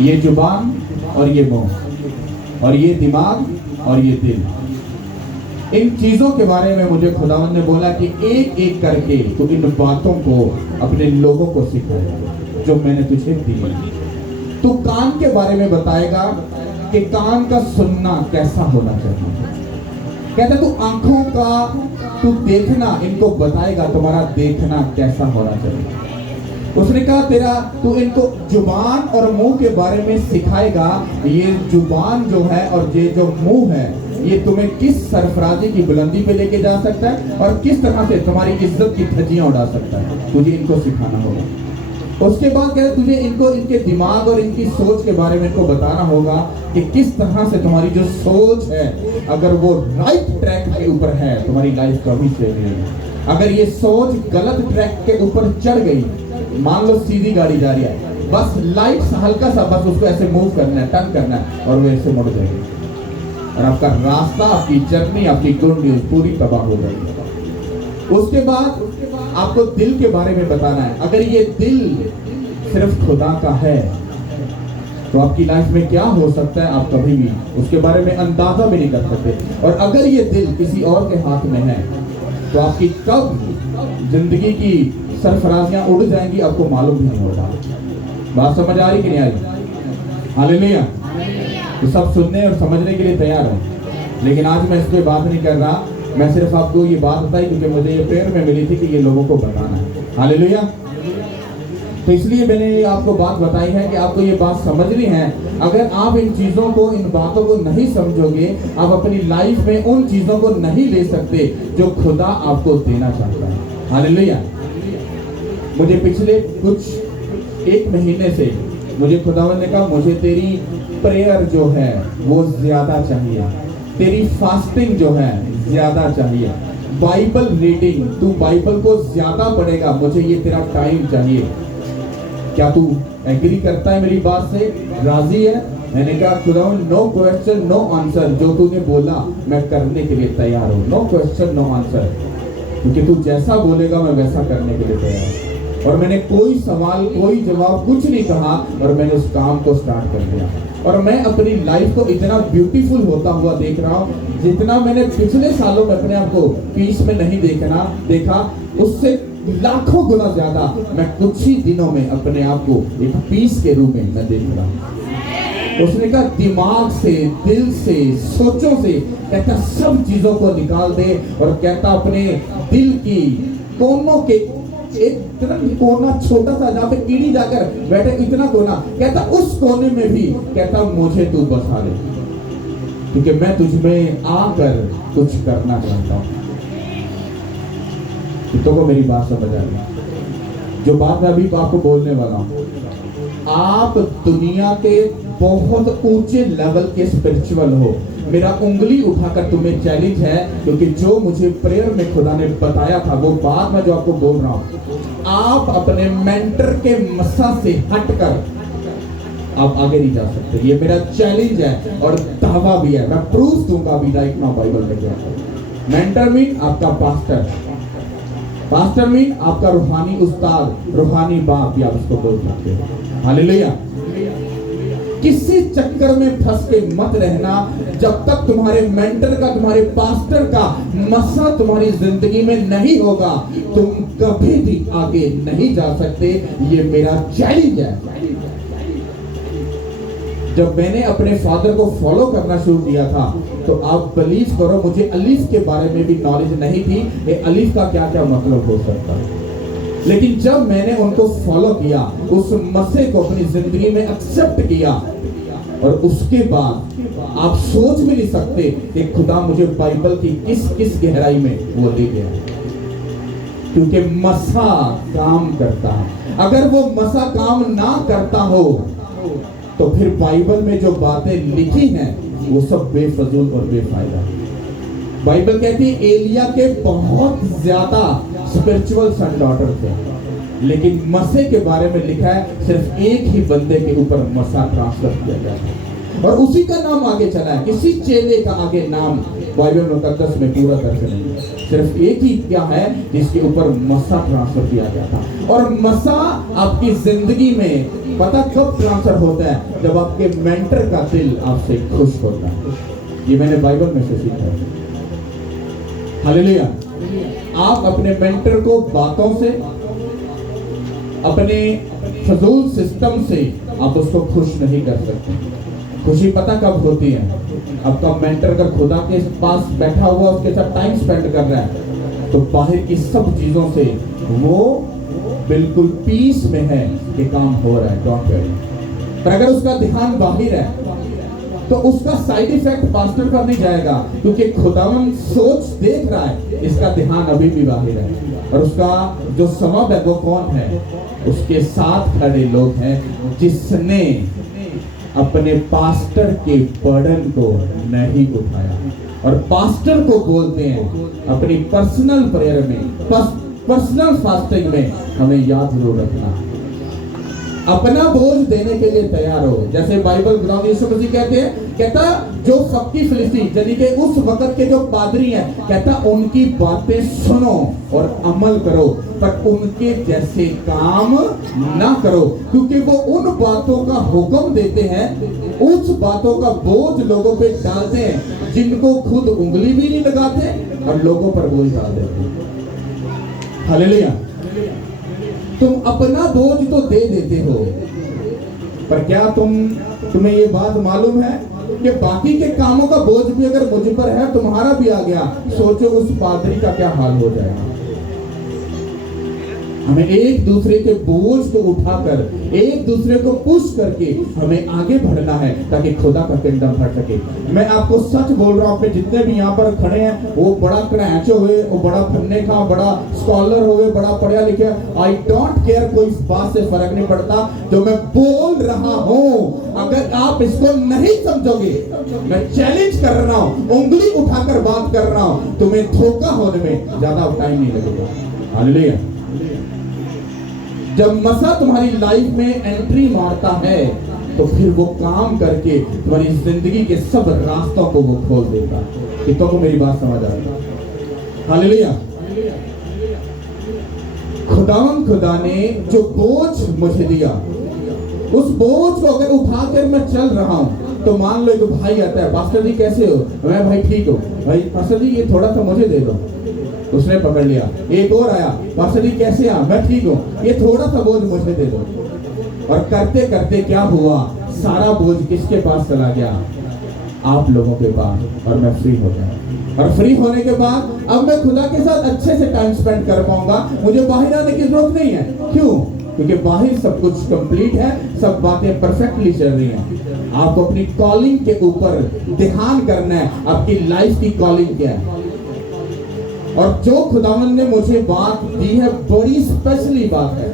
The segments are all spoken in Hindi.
ये जुबान और ये मुंह और ये दिमाग और ये दिल, इन चीजों के बारे में मुझे खुदावंद ने बोला कि एक एक करके तो इन बातों को अपने लोगों को सिखाएगा जो मैंने तुझे दी। तू कान के बारे में बताएगा कि कान का सुनना कैसा होना चाहिए। कहता तू आंखों का तू देखना इनको बताएगा तुम्हारा देखना कैसा होना चाहिए। उसने कहा तेरा तू इनको जुबान और मुंह के बारे में सिखाएगा। ये जुबान जो है और ये जो मुंह है ये तुम्हें किस सरफराजी की बुलंदी पे लेके जा सकता है और किस तरह से तुम्हारी इज्जत की धज्जियां उड़ा सकता है, तुझे इनको सिखाना होगा। उसके बाद कहते तुझे इनको इनके दिमाग और इनकी सोच के बारे में इनको बताना होगा कि किस तरह से तुम्हारी जो सोच है अगर वो राइट ट्रैक के ऊपर है तुम्हारी लाइफ कभी से नहीं। अगर ये सोच गलत ट्रैक के ऊपर चढ़ गई, मान लो सीधी गाड़ी जा रही है, बस लाइट हल्का सा बस उसको ऐसे मूव करना है, टर्न करना है और वो ऐसे मुड़ जाएगी और आपका रास्ता, आपकी जर्नी, आपकी गुड न्यूज पूरी तबाह हो जाएगी। उसके बाद आपको दिल के बारे में बताना है। अगर ये दिल सिर्फ खुदा का है तो आपकी लाइफ में क्या हो सकता है आप कभी भी उसके बारे में अंदाजा भी नहीं कर सकते। और अगर ये दिल किसी और के हाथ में है तो आपकी कब जिंदगी की सरफराजियां उड़ जाएंगी आपको मालूम भी नहीं होगा। बात समझ आ रही कि नहीं आ रही? हालेलुया। तो सब सुनने और समझने के लिए तैयार हो, लेकिन आज मैं इस पे बात नहीं कर रहा। मैं सिर्फ आपको ये बात बताई क्योंकि मुझे ये प्रेयर में मिली थी कि ये लोगों को बताना है। हालेलुया। तो इसलिए मैंने आपको बात बताई है कि आपको ये बात समझनी है। अगर आप इन चीजों को, इन बातों को नहीं समझोगे, आप अपनी लाइफ में उन चीजों को नहीं ले सकते जो खुदा आपको देना चाहता है। हालेलुया। मुझे पिछले कुछ एक महीने से मुझे खुदावंद ने कहा मुझे तेरी प्रेयर जो है वो ज्यादा चाहिए, तेरी फास्टिंग जो है ज्यादा चाहिए, बाइबल रीडिंग, तू बाइबल को ज्यादा पढ़ेगा, मुझे ये तेरा टाइम चाहिए। क्या तू एग्री करता है मेरी बात से, राजी है? मैंने कहा खुदावंद नो क्वेश्चन नो आंसर, जो तूने बोला मैं करने के लिए तैयार हूँ। नो क्वेश्चन नो आंसर, क्योंकि तू जैसा बोलेगा मैं वैसा करने के लिए तैयार हूँ। और मैंने कोई सवाल कोई जवाब कुछ नहीं कहा और मैंने उस काम को स्टार्ट कर दिया। और मैं अपनी लाइफ को इतना ब्यूटीफुल होता हुआ देख रहा हूँ जितना मैंने पिछले सालों में अपने आप को पीस में नहीं देखा, उससे लाखों गुना ज्यादा मैं कुछ ही दिनों में अपने आप को एक पीस के रूप में मैं देख रहा हूँ। उसने कहा दिमाग से, दिल से, सोचों से, कहता सब चीजों को निकाल दे और कहता अपने दिल की कोनों के एक कोना छोटा सा जहाँ पे कीड़ी जाकर बैठे, इतना कोना, कहता उस कोने में भी कहता मुझे तू बसा ले क्योंकि मैं तुझमें आकर कुछ करना चाहता हूँ। तो मेरी बात समझ आ रही? जो बात मैं अभी आपको बोलने वाला हूँ, आप दुनिया के बहुत ऊंचे लेवल के स्पिरिचुअल हो। मेरा उंगली उठाकर तुम्हें चैलेंज है क्योंकि जो मुझे प्रेयर में खुदा ने बताया था वो बात मैं जो आपको बोल रहा हूँ, आप अपने मेंटर के मसा से हटकर आप आगे नहीं जा सकते। ये मेरा चैलेंज है और दावा भी है, मैं प्रूफ दूंगा अभी राइट नाउ बाइबल में क्या है। मेंटर मीन आपका पास्टर, पास्टर मीन आपका रूहानी उस्ताद, रूहानी बाप भी आप उसको बोल सकते हो। हालेलुया। किसी चक्कर में फंस के मत रहना जब तक तुम्हारे मेंटर का, तुम्हारे पास्टर का मसा तुम्हारी जिंदगी में नहीं होगा, तुम कभी भी आगे नहीं जा सकते। ये मेरा चैलेंज है। जब मैंने अपने फादर को फॉलो करना शुरू किया था तो आप बिलीव करो मुझे अलीफ के बारे में भी नॉलेज नहीं थी, ये अलीफ का क्या क्या मतलब हो सकता है। लेकिन जब मैंने उनको फॉलो किया, उस मसे को अपनी जिंदगी में एक्सेप्ट किया और उसके बाद आप सोच भी नहीं सकते कि खुदा मुझे बाइबल की किस किस गहराई में वो दे गया, क्योंकि मसा काम करता है। अगर वो मसा काम ना करता हो तो फिर बाइबल में जो बातें लिखी हैं वो सब बेफजूल और बेफायदा। बाइबल कहती है एलिया के बहुत ज्यादा स्पिरिचुअल सन डॉटर थे, लेकिन मसे के बारे में लिखा है सिर्फ एक ही बंदे के ऊपर मसा ट्रांसफर किया गया और उसी का नाम आगे चला है। किसी चेले का आगे नाम बाइबल मुकद्दस में पूरा करके नहीं है, सिर्फ एक ही क्या है जिसके ऊपर मसा ट्रांसफर किया गया था। और मसा आपकी जिंदगी में पता कब ट्रांसफर होता है? जब आपके मेंटर का दिल आपसे खुश होता है। ये मैंने बाइबल में से सीखा है। हालेलुया। आप अपने मेंटर को बातों से, अपने फजूल सिस्टम से आप उसको खुश नहीं कर सकते। खुशी पता कब होती है? आपका मेंटर अगर खुदा के पास बैठा हुआ उसके साथ टाइम स्पेंड कर रहा है तो बाहर की सब चीजों से वो बिल्कुल पीस में है कि काम हो रहा है, डोंट वरी। पर अगर उसका ध्यान बाहर है तो उसका साइड इफेक्ट पास्टर पर नहीं जाएगा, क्योंकि खुदावन सोच देख रहा है, इसका ध्यान अभी भी बाहर है। और उसका जो सबब है वो कौन है? उसके साथ खड़े लोग हैं जिसने अपने पास्टर के बर्डन को नहीं उठाया। और पास्टर को बोलते हैं अपनी पर्सनल प्रेयर में, पर्सनल फास्टिंग में हमें याद जरूर रखना, अपना बोझ देने के लिए तैयार हो। जैसे बाइबल ग्रंथ यीशु मसीह कहते हैं, कहता जो फक्की फिलिस्तीन यानी कि उस वक्त के जो पादरी हैं, कहता उनकी बातें सुनो और अमल करो, पर उनके जैसे काम ना करो, क्योंकि वो उन बातों का हुक्म देते हैं, उस बातों का बोझ लोगों पे डालते हैं जिनको खुद उंगली भी नहीं लगाते और लोगों पर बोझ डाल देते हैं। हालेलुया। तुम अपना बोझ तो दे देते हो, पर क्या तुम्हें ये बात मालूम है कि बाकी के कामों का बोझ भी अगर मुझ पर है, तुम्हारा भी आ गया, सोचो उस पादरी का क्या हाल हो जाएगा। हमें एक दूसरे के बोझ को उठाकर, एक दूसरे को पुश करके हमें आगे बढ़ना है ताकि खुदा का किंगडम बढ़ सके। मैं आपको सच बोल रहा हूं, पे जितने भी यहाँ पर खड़े हैं वो बड़ा क्रैचो हुए, वो बड़ा फन्ने का, बड़ा स्कॉलर हुए, बड़ा पढ़ा लिखा, आई डोंट केयर, कोई इस बात से फर्क नहीं पड़ता जो मैं बोल रहा हूँ। अगर आप इसको नहीं समझोगे, मैं चैलेंज कर रहा हूँ, उंगली उठाकर बात कर रहा हूँ, तुम्हें धोखा होने में ज्यादा टाइम नहीं लगेगा। हालेलुया। जब मसा तुम्हारी लाइफ में एंट्री मारता है तो फिर वो काम करके तुम्हारी जिंदगी के सब रास्तों को वो खोल देता है। कितनों को मेरी बात समझ आ रही है? हालेलुया। खुदा ने जो बोझ मुझे दिया, उस बोझ को अगर उठाकर मैं चल रहा हूं तो मान लो एक भाई आता है, पास्टर जी कैसे हो? मैं भाई ठीक हूँ। भाई पास्टर जी ये थोड़ा सा मुझे दे दो, उसने पकड़ लिया। एक और आया, पास्टर जी कैसे आ? मैं ठीक हूँ, ये थोड़ा सा बोझ मुझे दे दो। और करते करते क्या हुआ? सारा बोझ किसके पास चला गया? आप लोगों के पास। और मैं फ्री हो गया। और फ्री होने के बाद अब मैं खुदा के साथ अच्छे से टाइम स्पेंड कर पाऊंगा, मुझे बाहर आने की जरूरत नहीं है। क्यों? क्योंकि बाहर सब कुछ कंप्लीट है, सब बातें परफेक्टली चल रही हैं। आपको अपनी कॉलिंग के ऊपर ध्यान करना है, आपकी लाइफ की कॉलिंग क्या है। और जो खुदावन ने मुझे बात दी है, बड़ी स्पेशली बात है,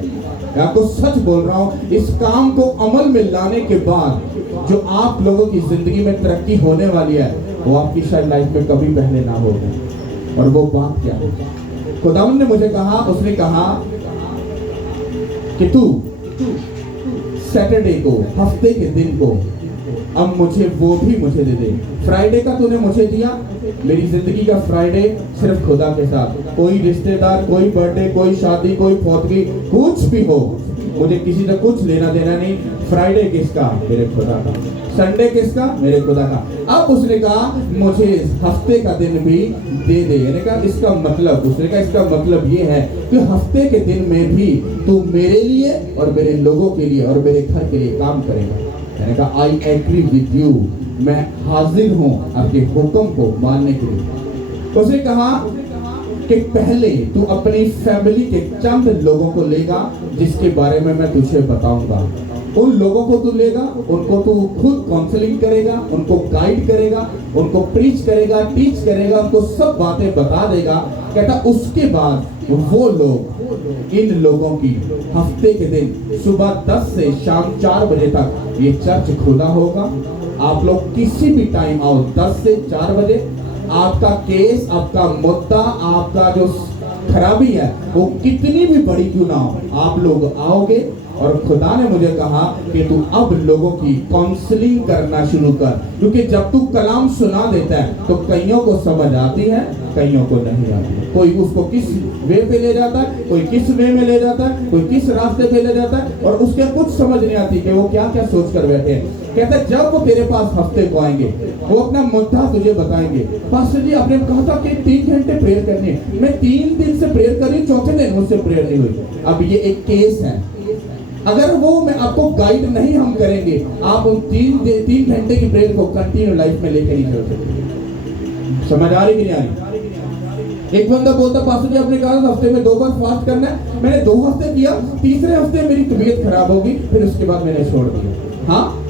मैं आपको सच बोल रहा हूं, इस काम को अमल में लाने के बाद जो आप लोगों की जिंदगी में तरक्की होने वाली है वो आपकी शायद लाइफ में कभी पहले ना होगी। और वो बात क्या है? खुदावन ने मुझे कहा, उसने कहा कि तू सैटरडे को, हफ्ते के दिन को अब मुझे वो भी मुझे दे दे। फ्राइडे का तूने मुझे दिया, मेरी जिंदगी का फ्राइडे सिर्फ खुदा के साथ, कोई रिश्तेदार, कोई बर्थडे, कोई शादी, कोई फौतगी, कुछ भी हो, मुझे किसी से कुछ लेना देना नहीं। फ्राइडे किसका? मेरे खुदा का। संडे किसका? मेरे खुदा का। अब उसने कहा मुझे हफ्ते का दिन भी दे दे। मैंने कहा इसका मतलब, उसने कहा इसका मतलब ये है कि हफ्ते के दिन में भी तू मेरे लिए और मेरे लोगों के लिए और मेरे घर के लिए काम करेगा। मैंने कहा आई एग्री विद यू, मैं हाजिर हूं आपके हुक्म को मानने के लिए। उसने कहा कि पहले तू अपनी फैमिली के चंद लोगों को लेगा जिसके बारे में मैं तुझे बताऊंगा। उन लोगों को तू लेगा, उनको तू खुद काउंसलिंग करेगा, उनको गाइड करेगा, उनको प्रीच करेगा, टीच करेगा, उनको सब बातें बता देगा। कहता उसके बाद वो लोग, इन लोगों की हफ्ते के दिन सुबह 10 से शाम 4 बजे तक ये चर्च खुला होगा। आप लोग किसी भी टाइम आओ, 10 से 4 बजे। आपका केस, आपका मुद्दा, आपका जो खराबी है वो कितनी भी बड़ी क्यों ना हो, आप लोग आओगे, और खुदा ने मुझे कहा कि तू अब लोगों की काउंसलिंग करना शुरू कर, क्योंकि जब तू कलाम सुना देता है तो कईयों को समझ आती है, कईयों को नहीं आती है। कोई उसको किस वे पे ले जाता है, कोई किस वे में ले जाता है, कोई किस रास्ते पे ले जाता है, और उसके कुछ समझ नहीं आती कि वो क्या क्या सोच कर बैठे हैं। कहता है जब वो तेरे पास हफ्ते को आएंगे, वो अपना मुद्दा तुझे बताएंगे। पास्टर जी आपने कहा था कि 3 घंटे प्रेयर करनी है, मैं 3 दिन से प्रेयर कर रही, चौथे दिन मुझसे प्रेयर नहीं हुई। अब ये एक केस है, अगर वो मैं आपको गाइड नहीं हम करेंगे, आप उन 3 घंटे की प्रेयर को कंटिन्यू लाइफ में लेकर ही चल सकते। समझ आ रही कि नहीं आ रही? एक बंदा बोलता पास्टर जी आपने कहा हफ्ते में 2 बार फास्ट करना है, मैंने 2 हफ्ते किया, तीसरे हफ्ते मेरी तबीयत खराब होगी, फिर उसके बाद मैंने छोड़ दिया। हाँ,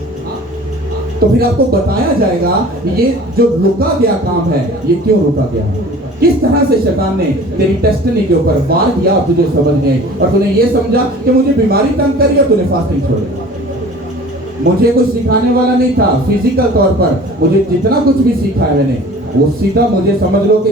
तो फिर आपको बताया जाएगा ये जो रुका गया काम है ये क्यों रुका गया है, किस तरह से शैतान ने तेरी टेस्टनी के ऊपर वार किया, तुझे समझ नहीं आई और तूने ये समझा कि मुझे बीमारी तंग करी और तूने फास्टिंग छोड़ी। मुझे कुछ सिखाने वाला नहीं था फिजिकल तौर पर, मुझे जितना कुछ भी सीखा है मैंने वो सीधा मुझे समझ लो कि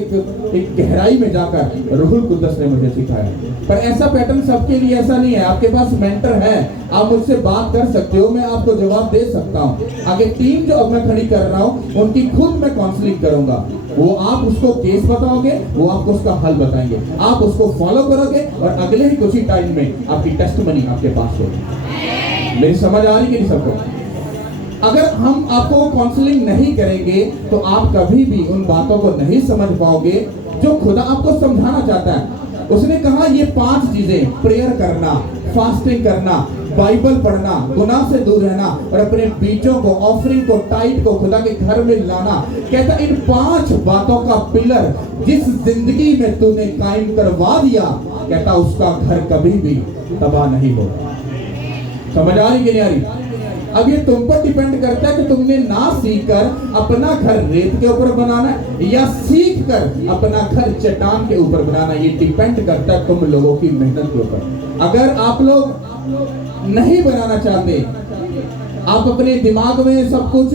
एक गहराई में जाकर रूहुल कुद्दस ने मुझे सिखाया। पर ऐसा पैटर्न सबके लिए ऐसा नहीं है। आपके पास मेंटर है, आप मुझसे बात कर सकते हो, मैं आपको जवाब दे सकता हूँ। आगे टीम जो अब मैं खड़ी कर रहा हूँ उनकी खुद मैं काउंसलिंग करूंगा, वो आप उसको केस बताओगे, वो आपको उसका हल बताएंगे, आप उसको फॉलो करोगे और अगले ही कुछ ही टाइम में आपकी टेस्टमनी आपके पास होगी। मेरी समझ आ रही कि नहीं सबको? अगर हम आपको काउंसलिंग नहीं करेंगे तो आप कभी भी उन बातों को नहीं समझ पाओगे जो खुदा आपको समझाना चाहता है। उसने कहा ये 5 चीजें, प्रेयर करना, फास्टिंग करना, बाइबल पढ़ना, गुनाह से दूर रहना और अपने बीजों को, ऑफरिंग को, टाइट को खुदा के घर में लाना। कहता इन 5 बातों का पिलर जिस जिंदगी में तूने कायम करवा दिया, कहता उसका घर कभी भी तबाह नहीं होगा। समझ आ रही कि नहीं आ रही? अब ये तुम पर डिपेंड करता है कि तुमने ना सीख कर अपना घर रेत के ऊपर बनाना है या सीख कर अपना घर चट्टान के ऊपर बनाना। ये डिपेंड करता है तुम लोगों की मेहनत के ऊपर। अगर आप लोग नहीं बनाना चाहते, आप अपने दिमाग में सब कुछ,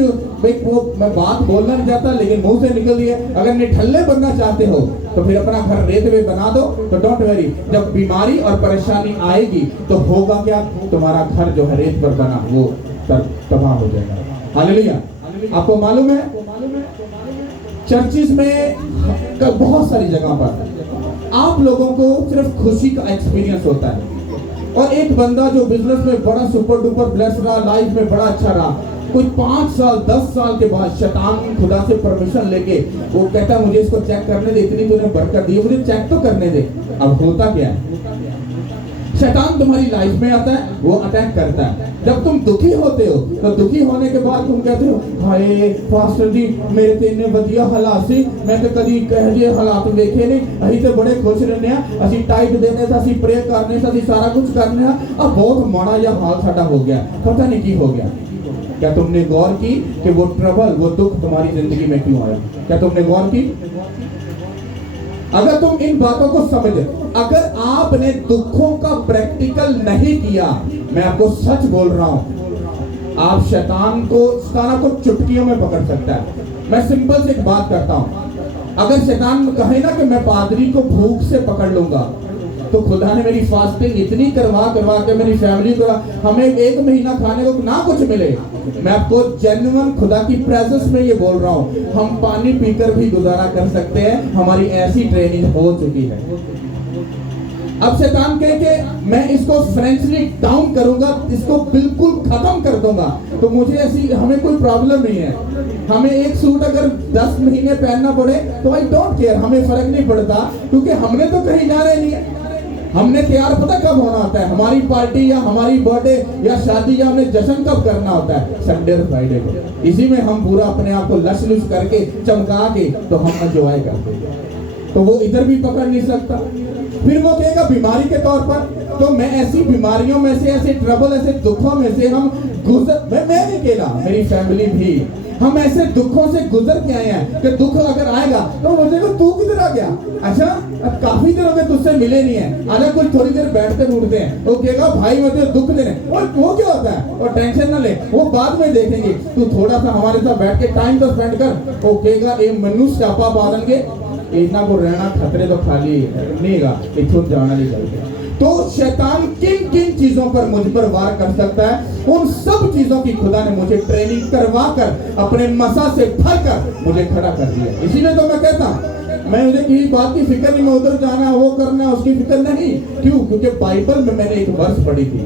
वो मैं बात बोलना नहीं चाहता लेकिन मुंह से निकल दिया, अगर निठल्ले बनना चाहते हो तो फिर अपना घर रेत में बना दो। तो डोंट वरी, जब बीमारी और परेशानी आएगी तो होगा क्या, तुम्हारा घर जो है रेत पर बना वो तबाह हो जाएगा। हालेलुया। आपको मालूम है चर्चिस में बहुत सारी जगह पर आप लोगों को सिर्फ खुशी का एक्सपीरियंस होता है, और एक बंदा जो बिजनेस में बड़ा सुपर डुपर ब्लेस रहा, लाइफ में बड़ा अच्छा रहा, कोई 5 साल 10 साल के बाद शैतान खुदा से परमिशन लेके वो कहता मुझे इसको चेक करने दे, इतनी तूने बरकत दी, मुझे चेक तो करने दे। अब होता क्या है, शैतान तुम्हारी लाइफ में आता है, वो अटैक करता है। जब तुम दुखी होते हो तो दुखी होने के बाद तुम कहते हो हाय पास्टर जी मेरे ते इन्ने वधिया हालात सी, मैं तो कभी कह जे हालात देखे नहीं, अभी तो बड़े खुश रहने हैं, असी टाइट देने था, असी प्रे करने था, असी सारा कुछ करने हैं, अब बहुत माड़ा या हाल साडा हो गया, पता नहीं की हो गया। क्या तुमने गौर की कि वो ट्रबल, वो दुख तुम्हारी जिंदगी में क्यों आया? क्या तुमने गौर की? अगर तुम इन बातों को समझे, अगर आपने दुखों का प्रैक्टिकल नहीं किया, मैं आपको सच बोल रहा हूं, आप शैतान को चुटकियों में पकड़ सकता है। मैं सिंपल से एक बात करता हूं, अगर शैतान कहे ना कि मैं पादरी को भूख से पकड़ लूंगा, तो खुदा ने मेरी फास्टिंग इतनी करवा के मेरी फैमिली को, हमें 1 महीना खाने को ना कुछ मिले, मैं आपको जेन्युइन खुदा की प्रेजेंस में ये बोल रहा हूँ, हम पानी पीकर भी गुजारा कर सकते हैं, हमारी ऐसी ट्रेनिंग हो चुकी है। अब शैतान कहे कि मैं इसको फ्रेंचली डाउन करूंगा, इसको बिल्कुल खत्म कर दूंगा, तो मुझे ऐसी, हमें कोई प्रॉब्लम नहीं है, हमें एक सूट अगर 10 महीने पहनना पड़े तो आई डोंट केयर, हमें फर्क नहीं पड़ता, क्योंकि हमने तो कहीं जाना ही नहीं है। हमने तैयार पता कब होना होता है, हमारी पार्टी या हमारी बर्थडे या शादी या हमने जश्न कब करना होता है, संडे और फ्राइडे को। इसी में हम पूरा अपने आप को लश लुश करके चमका के तो हम एंजॉय करते हैं, तो वो इधर भी पकड़ नहीं सकता। फिर वो कहेगा बीमारी के तौर पर, तो मैं ऐसी बीमारियों में से, ऐसे ट्रबल, ऐसे दुखों में से हम गुजर, मैं नहीं अकेला, मेरी फैमिली भी, हम ऐसे दुखों से गुजर के आए हैं कि दुख अगर आएगा तो मुझे को तू किधर आ गया, अच्छा अब काफी देर हो गए तुझसे मिले नहीं है, आजा कुछ थोड़ी देर बैठते उठते हैं, वो कहेगा भाई मुझे दुख देने, और वो क्या होता है, और टेंशन ना ले, वो बाद में देखेंगे, तू थोड़ा सा हमारे साथ बैठ के टाइम तो स्पेंड कर। वो कहेगा ये मनुष्य स्यापा पा देंगे, इतना को रहना खतरे तो खाली नहीं, इथों जाना नहीं चाहिए। तो शैतान किन किन चीजों पर मुझ पर वार कर सकता है, उन सब चीजों की खुदा ने मुझे ट्रेनिंग करवा कर अपने मसा से भर कर मुझे खड़ा कर दिया। इसीलिए तो मैं कहता हूं, मैं मुझे किसी बात की फिक्र नहीं, मैं उधर जाना वो करना उसकी फिक्र नहीं। क्यों? क्योंकि बाइबल में मैंने एक वर्ष पढ़ी थी।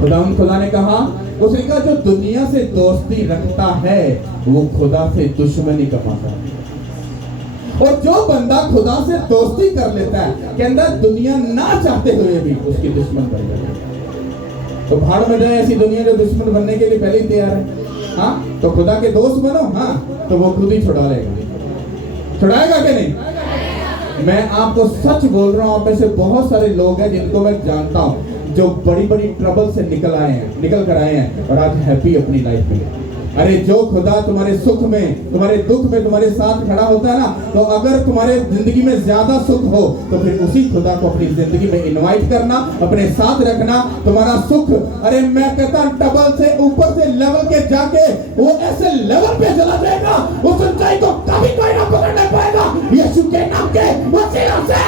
खुदा ने कहा, उसने कहा जो दुनिया से दोस्ती रखता है वो खुदा से दुश्मनी कमाता है, और जो बंदा खुदा से दोस्ती कर लेता है के अंदर दुनिया ना चाहते हुए भी उसकी दुश्मन बन जाती है। तो भाड़ में जाए ऐसी दुनिया जो दुश्मन बनने के लिए पहले ही तैयार है। हाँ, तो खुदा के दोस्त बनो, हाँ तो वो खुद ही छुड़ा लेगा। छुड़ाएगा कि नहीं? मैं आपको सच बोल रहा हूं, आप में से बहुत सारे लोग हैं जिनको मैं जानता हूं जो बड़ी बड़ी ट्रबल से निकल कर आए हैं और आज हैप्पी अपनी लाइफ में। अरे जो खुदा तुम्हारे सुख में, तुम्हारे दुख में तुम्हारे साथ खड़ा होता है ना, तो अगर तुम्हारे जिंदगी में ज्यादा सुख हो तो फिर उसी खुदा को अपनी जिंदगी में इनवाइट करना, अपने साथ रखना। तुम्हारा सुख, अरे मैं कहता डबल से ऊपर से लेवल के जाके वो ऐसे लेवल पे चला जाएगा, उस ऊंचाई को कभी कोई ना पकड़ नहीं पाएगा, यीशु के नाम के वसीले से।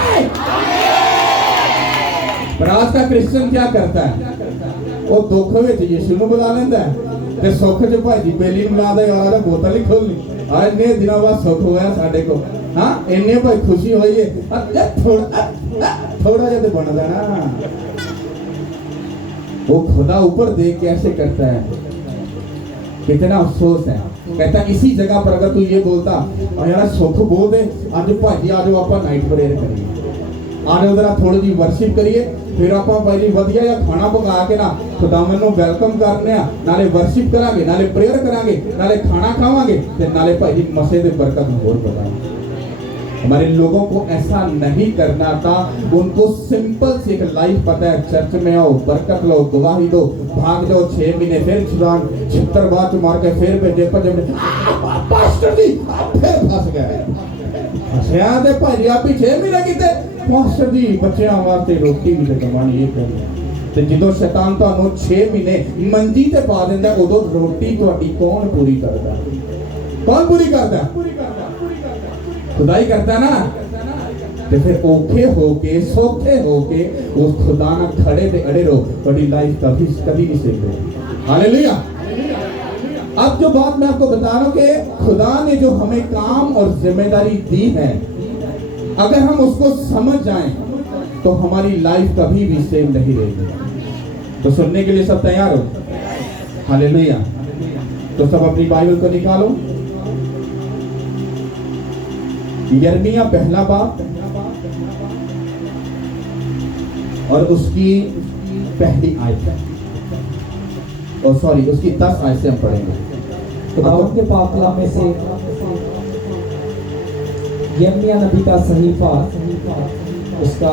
पर आज का क्रिश्चियन क्या करता है? वो दुख में यीशु को बुला लेता है ते सुख च भाजी बेली मिला दे और बोतल ही खोलनी। आज ने दिनों बाद सुख होया साडे को, हां इन्ने भाई खुशी होई है, थोड़ा जब बनदा ना वो खुदा ऊपर देख कैसे करता है, कितना अफसोस है। कहता इसी जगह पर अगर तू ये बोलता और यार सुख बोल दे, आज भाजी आ जाओ आप नाइट प्रेयर करिए, आज उधर थोड़ी जी वर्शिप करिए, फिर आप पहली वधिया या खाना पका के ना खुदावन ਨੂੰ वेलकम करने आ, नाले वर्शिप करांगे, नाले प्रेयर करांगे, नाले खाना खावांगे, ते नाले भाई मसे दे बरकत होर बताएंगे। हमारे लोगों को ऐसा नहीं करना था। उनको सिंपल सी एक लाइफ पता है, चर्च में आओ, बरकत लो, गवाही दो, भाग जाओ 6 महीने, फिर छुड़ान 76 बात मार के फिर भेजे पास्टर जी आप फिर फंस गए। हसिया दे भाई आप ही 6 महीने कीते पास्टर जी बच्चों वास्ते रोटी भी ते कमानी ये करनी ते ਜਦੋਂ शैतान ਤੁਹਾਨੂੰ 6 ਮਹੀਨੇ ਮੰਜੀ ਤੇ ਪਾ ਦਿੰਦਾ ਉਦੋਂ ਰੋਟੀ ਤੁਹਾਡੀ ਕੌਣ ਪੂਰੀ ਕਰਦਾ? ਕੌਣ ਪੂਰੀ ਕਰਦਾ? खुदा ही करता ना। तो फिर औखे होके सौखे होके उस खुदा ना खड़े पे अड़े रहो, बड़ी लाइफ कभी नहीं सेव होगी। हालेलुया। अब जो बात मैं आपको बता रहा हूं कि खुदा ने जो हमें काम और जिम्मेदारी दी है, अगर हम उसको समझ जाएं तो हमारी लाइफ कभी भी सेव नहीं रहेगी। तो सुनने के लिए सब तैयार हो? हालेलुया। तो सब अपनी बाइबल को निकालो, यिर्मयाह पहला बाब और उसकी पहली आयत, और सॉरी उसकी 10 आयत से हम पढ़ेंगे। तो दाऊद के पाकला में से यिर्मयाह नबी का सहीफा, उसका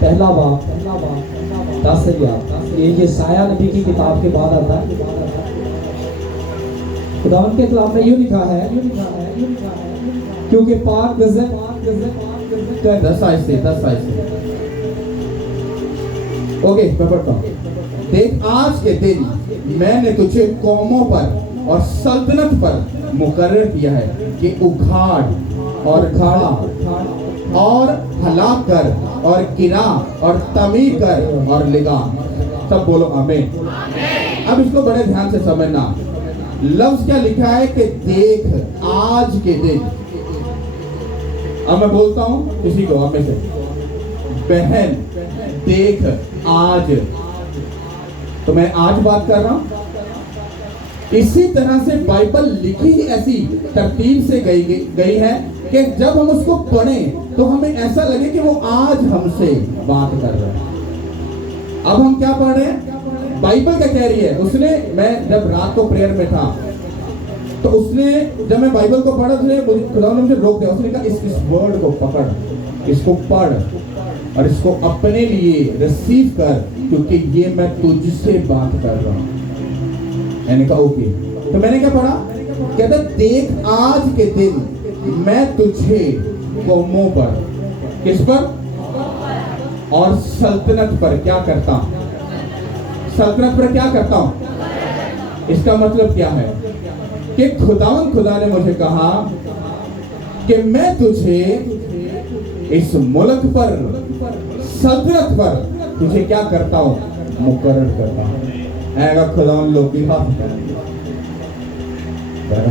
पहला बाब 10 आयत, ये यशायाह नबी की किताब के बाद आता है। खुदावंद के कलाम में यूं लिखा है, क्योंकि पाक गज़ब 10 आयत से ओके मैं पढ़ता हूं। देख आज के दिन मैंने तुझे कौमों पर और सल्तनत पर मुकर्रर किया है कि उखाड़ और खाड़ा और हलाक कर और गिरा और तमीर कर और लिगा। सब बोलो आमीन। अब इसको बड़े ध्यान से समझना। लफ्ज क्या लिखा है कि देख आज के दिन। अब मैं बोलता हूं किसी को, आप में से बहन देख आज, तो मैं आज बात कर रहा हूं। इसी तरह से बाइबल लिखी ही ऐसी तरतीब से गई है कि जब हम उसको पढ़ें तो हमें ऐसा लगे कि वो आज हमसे बात कर रहा है। अब हम क्या पढ़ रहे हैं? बाइबल क्या कह रही है? उसने, मैं जब रात को प्रेयर में था तो उसने, जब मैं बाइबल को पढ़ा तो खुदा ने मुझे रोक दिया। उसने कहा इस वर्ड को पकड़, इसको पढ़ और इसको अपने लिए रिसीव कर, क्योंकि ये मैं तुझसे बात कर रहा हूं। मैंने कहा ओके। तो मैंने क्या पढ़ा? कहता देख आज के दिन मैं तुझे कौमों पर, किस पर? और सल्तनत पर क्या करता हूं? सल्तनत पर क्या करता हूं? इसका मतलब क्या है कि खुदा ने मुझे कहा कि मैं तुझे इस मुल्क पर, सल्तनत पर तुझे क्या करता हूँ, मुकर्रर करता हूँ। ऐगा खुदा लोग की हाथ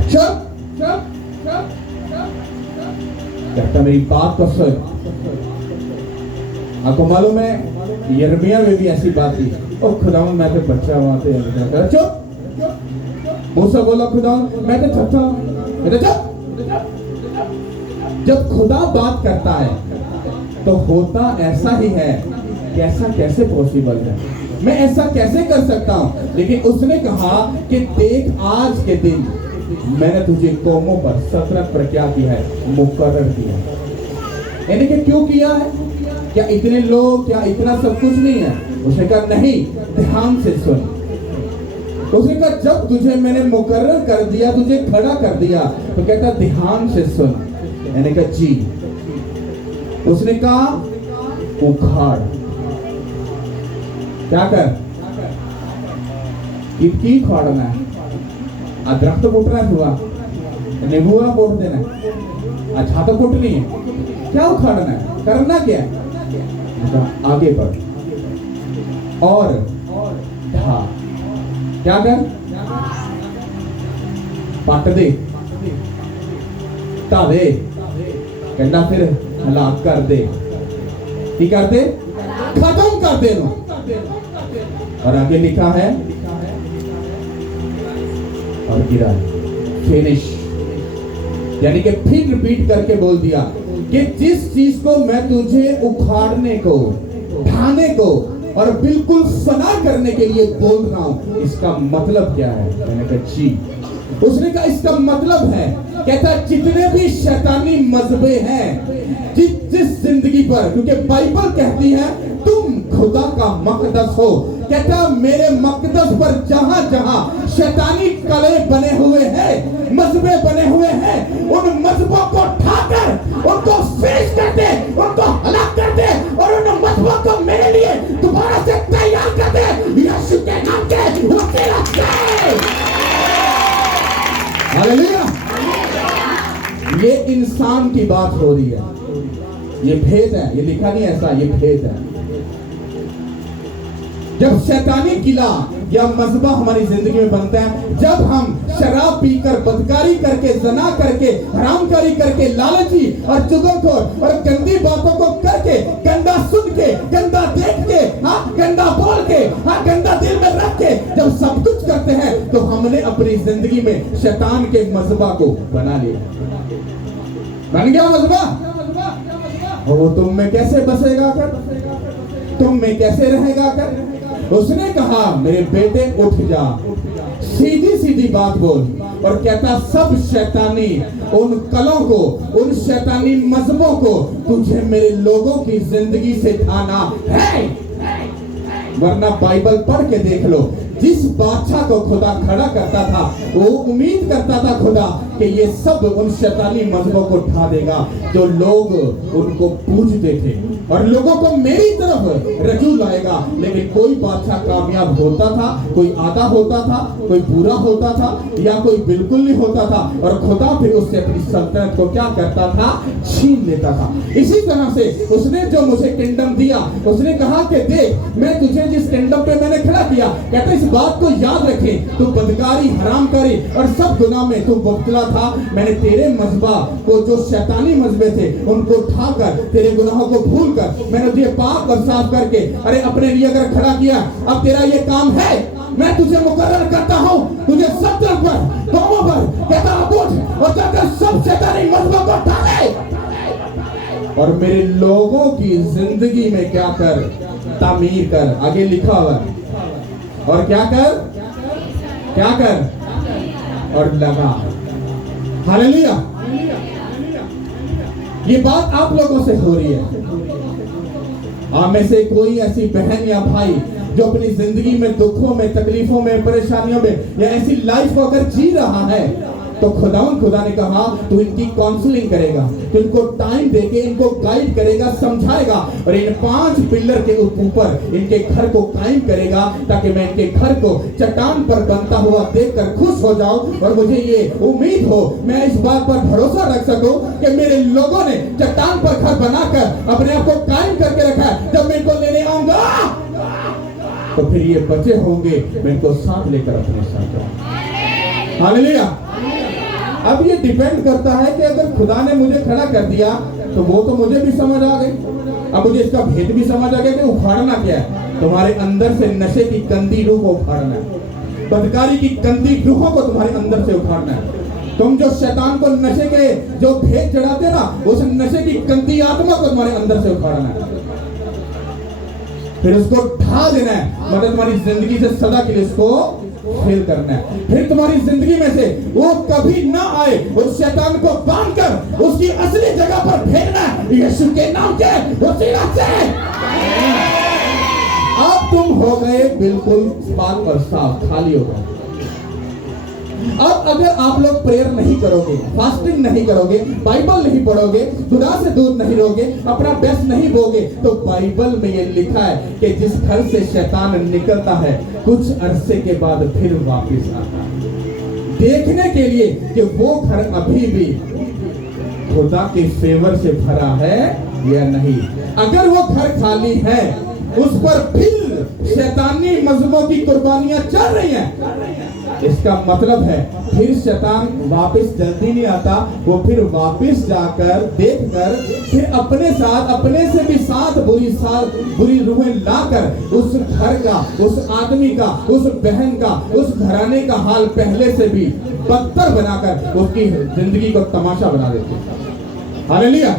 चुप चुप चुप कहता मेरी बात को सुन। आपको मालूम है यिर्मयाह में भी ऐसी बात थी। ओ खुदा मैं तो बच्चा वहां पे चुप। मूसा बोला खुदा मैं तो छठा मैं तो चुप। जब खुदा बात करता है तो होता ऐसा ही है कि ऐसा कैसे पॉसिबल है, मैं ऐसा कैसे कर सकता हूं। लेकिन उसने कहा कि देख आज के दिन मैंने तुझे कौमों पर सल्तनत पर क्या किया है, मुकर्रर किया है। यानी कि क्यों किया है, क्या इतने लोग, क्या इतना सब कुछ नहीं है। उसने कहा नहीं, ध्यान से सुन। उसने कहा जब तुझे मैंने मुकर्रर कर दिया, तुझे खड़ा कर दिया, तो कहता ध्यान से सुन। मैंने कहा जी। उसने कहा उखाड़, क्या कर, की उखाड़ना है, दरख्त तो फूटना हुआ, नींबू वाला फूट देना है, अच्छा तो फूटनी है, क्या उखाड़ना है, करना क्या है, आगे बढ़ और ढा, क्या कर, पट दे, ढा दे, कहना फिर हलाक कर दे, की कर दे, खत्म कर दे नो। और आगे लिखा है और गिरा, फिनिश। यानी कि फिर रिपीट करके बोल दिया कि जिस चीज को मैं तुझे उखाड़ने को, ढाने को और बिल्कुल फना करने के लिए बोल रहा हूं, इसका मतलब क्या है। मैंने कहा जी। उसने कहा इसका मतलब है, कहता जितने भी शैतानी मजहबे हैं जिस जिंदगी पर, क्योंकि बाइबल कहती है तुम खुदा का मकदस हो, कहता मेरे मकदस पर जहां जहां शैतानी कले बने हुए हैं, मजहबे बने हुए हैं, उन मजहबों को ठाकर उनको फेस कर दे, उनको हलाक कर दे और उन मजहबों को मेरे लिए दोबारा से तैयार कर दे, यीशु के नाम के वसीला से। हालेलुया। ये इंसान की बात हो रही है, ये भेद है, ये लिखा नहीं ऐसा, ये भेद है। जब शैतानी किला या मजहबा हमारी जिंदगी में बनता है, जब हम शराब पीकर, बदकारी करके, जना करके, हरामकारी करके, लालची और चुगलखोर और गंदी बातों को करके, गंदा सुन के, गंदा देख के, गंदा बोल के, गंदा दिल में रख के जब सब कुछ करते हैं, तो हमने अपनी जिंदगी में शैतान के मजहबा को बना लिया। बन गया मजहबा, वो तुम में कैसे बसेगा कर, तुम में कैसे रहेगा कर। उसने कहा मेरे बेटे उठ जा, सीधी सीधी बात बोल। और कहता सब शैतानी उन कलों को, उन शैतानी मजहबों को तुझे मेरे लोगों की जिंदगी से ढाना है। वरना बाइबल पढ़ के देख लो, जिस बादशाह को खुदा खड़ा करता था, वो उम्मीद करता था खुदा कि ये सब उन शैतानी मजहबों को ढा देगा जो लोग उनको पूजते थे और लोगों को मेरी तरफ रजू लाएगा। लेकिन कोई बादशाह कामयाब होता था, कोई आधा होता था, कोई पूरा होता था या कोई बिल्कुल नहीं होता था, और खुदा फिर उससे अपनी सल्तनत को क्या करता था, छीन लेता था। इसी तरह से उसने जो मुझे किंगडम दिया, उसने कहा कि देख मैं तुझे जिस किंगडम पे मैंने खड़ा किया, कहता इस बात को याद रखे, तू बदकारी, हरामकारी और सब गुनाह में तू मुब्तला था। मैंने तेरे मजहबा को, जो शैतानी मजहबे थे, उनको उठाकर, तेरे गुनाहों को भूलकर मैंने तुझे पाक और साफ करके अरे अपने लिए अगर खड़ा किया। अब तेरा ये काम है, मैं तुझे मुकर्रर करता हूं, तुझे सब तरफ पर, कौमों पर, कहता उठ और जाकर सब शैतानी मजहबों को उठा ले और मेरे लोगों की जिंदगी में क्या कर, तामीर कर। आगे लिखा हुआ और क्या कर, क्या कर और लगा। हालेलुया। ये बात आप लोगों से हो रही है। आप में से कोई ऐसी बहन या भाई जो अपनी जिंदगी में दुखों में, तकलीफों में, परेशानियों में या ऐसी लाइफ को अगर जी रहा है, तो खुदा ने कहा तू इनकी काउंसलिंग करेगा, तो इनको टाइम देके इनको गाइड करेगा, समझाएगा और इन 5 पिलर के ऊपर इनके घर को कायम करेगा, ताकि मैं इनके घर को चट्टान पर बनता हुआ देखकर खुश हो जाऊं और मुझे ये उम्मीद हो, मैं इस बात पर भरोसा रख सकूं कि मेरे लोगों ने चट्टान पर घर बनाकर अपने आप को कायम करके रखा है। जब मैं इनको लेने आऊंगा तो फिर ये बचे होंगे, मैं इनको साथ लेकर अपने साथ जाऊंगा। हालेलुया। अब ये डिपेंड करता है कि अगर खुदा ने मुझे खड़ा कर दिया तो वो तो मुझे भी समझ आ गई। अब मुझे इसका भेद भी समझ आ गया कि उखाड़ना क्या है। तुम्हारे अंदर से नशे की गंदी रूह को उखाड़ना है, बदकारी की गंदी रूहों को तुम्हारे अंदर से उखाड़ना है। तुम जो शैतान को नशे के जो भेद चढ़ाते ना, उस नशे की गंदी आत्मा को तुम्हारे अंदर से उखाड़ना है, फिर उसको ढा देना है, मतलब तुम्हारी जिंदगी से सदा के लिए उसको फेल करना है। फिर तुम्हारी जिंदगी में से वो कभी ना आए, उस शैतान को बांधकर उसकी असली जगह पर फेंकना है यीशु के नाम के वसीला से। अब तुम हो गए बिल्कुल पाक और साफ, खाली हो गए। अब अगर आप लोग प्रेयर नहीं करोगे, फास्टिंग नहीं करोगे, बाइबल नहीं पढ़ोगे, खुदा से दूर नहीं रहोगे, अपना बेस्ट नहीं बोगे, तो बाइबल में ये लिखा है कि जिस घर से शैतान निकलता है कुछ अरसे के बाद फिर वापस आता है, देखने के लिए कि वो घर अभी भी खुदा के फेवर से भरा है या नहीं। अगर वो घर खाली है, उस पर फिर शैतानी मजहबों की कुर्बानियां चल रही हैं, इसका मतलब है फिर शैतान वापस जल्दी नहीं आता, वो फिर वापस जाकर देखकर फिर अपने साथ, अपने से भी 7 बुरी रूहें लाकर उस घर का, उस आदमी का, उस बहन का, उस घराने का हाल पहले से भी बदतर बनाकर उसकी जिंदगी को तमाशा बना देते। हालेलुया।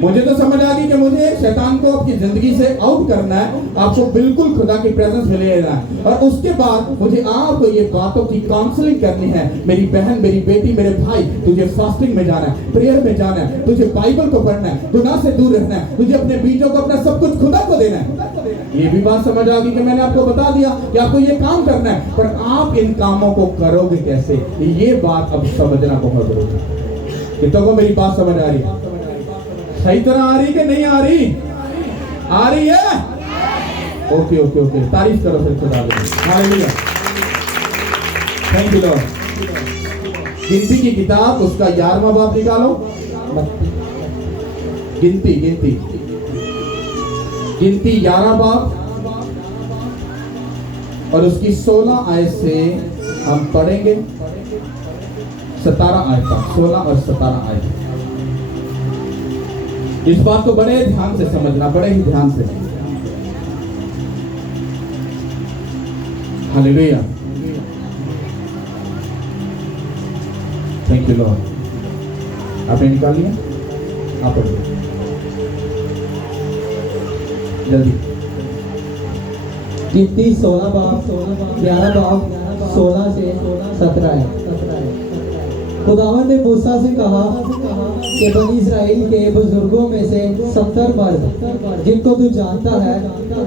मुझे तो समझ आ गई कि मुझे शैतान को अपनी जिंदगी से आउट करना है, आपको बिल्कुल खुदा की प्रेजेंस में ले लेना है, और उसके बाद मुझे आपको ये बातों की काउंसलिंग करनी है। मेरी बहन, मेरी बेटी, मेरे भाई, तुझे फास्टिंग में जाना है, प्रेयर में जाना है, तुझे बाइबल को पढ़ना है, गुनाह से दूर रहना है, तुझे अपने बीजों को, अपना सब कुछ खुदा को देना है। ये भी बात समझ आ गई कि मैंने आपको बता दिया कि आपको ये काम करना है, पर आप इन कामों को करोगे कैसे, ये बात अब समझना बहुत जरूरी है। कितनों को मेरी बात समझ आ रही है? सही तरह आ रही कि नहीं आ रही? आ रही है? ओके ओके ओके, तारीफ करो फिर खुदा की। Hallelujah, thank you Lord. गिनती की किताब उसका 11वां बाब निकालो। गिनती 11 बाब और उसकी 16 आयत से हम पढ़ेंगे 17 आयत तक, 16 और 17 आयत। इस बात को बड़े ध्यान से समझना, बड़े ही ध्यान से। Hallelujah, thank you Lord. आपने निकाल लिया? आप पढ़िए जल्दी। गिनती 16 बाब 11 बाब 16 से 17 है। खुदावंद ने मूसा से कहा कि बनी इस्राएल के बुजुर्गों में से 70 मर्द जिनको तू जानता है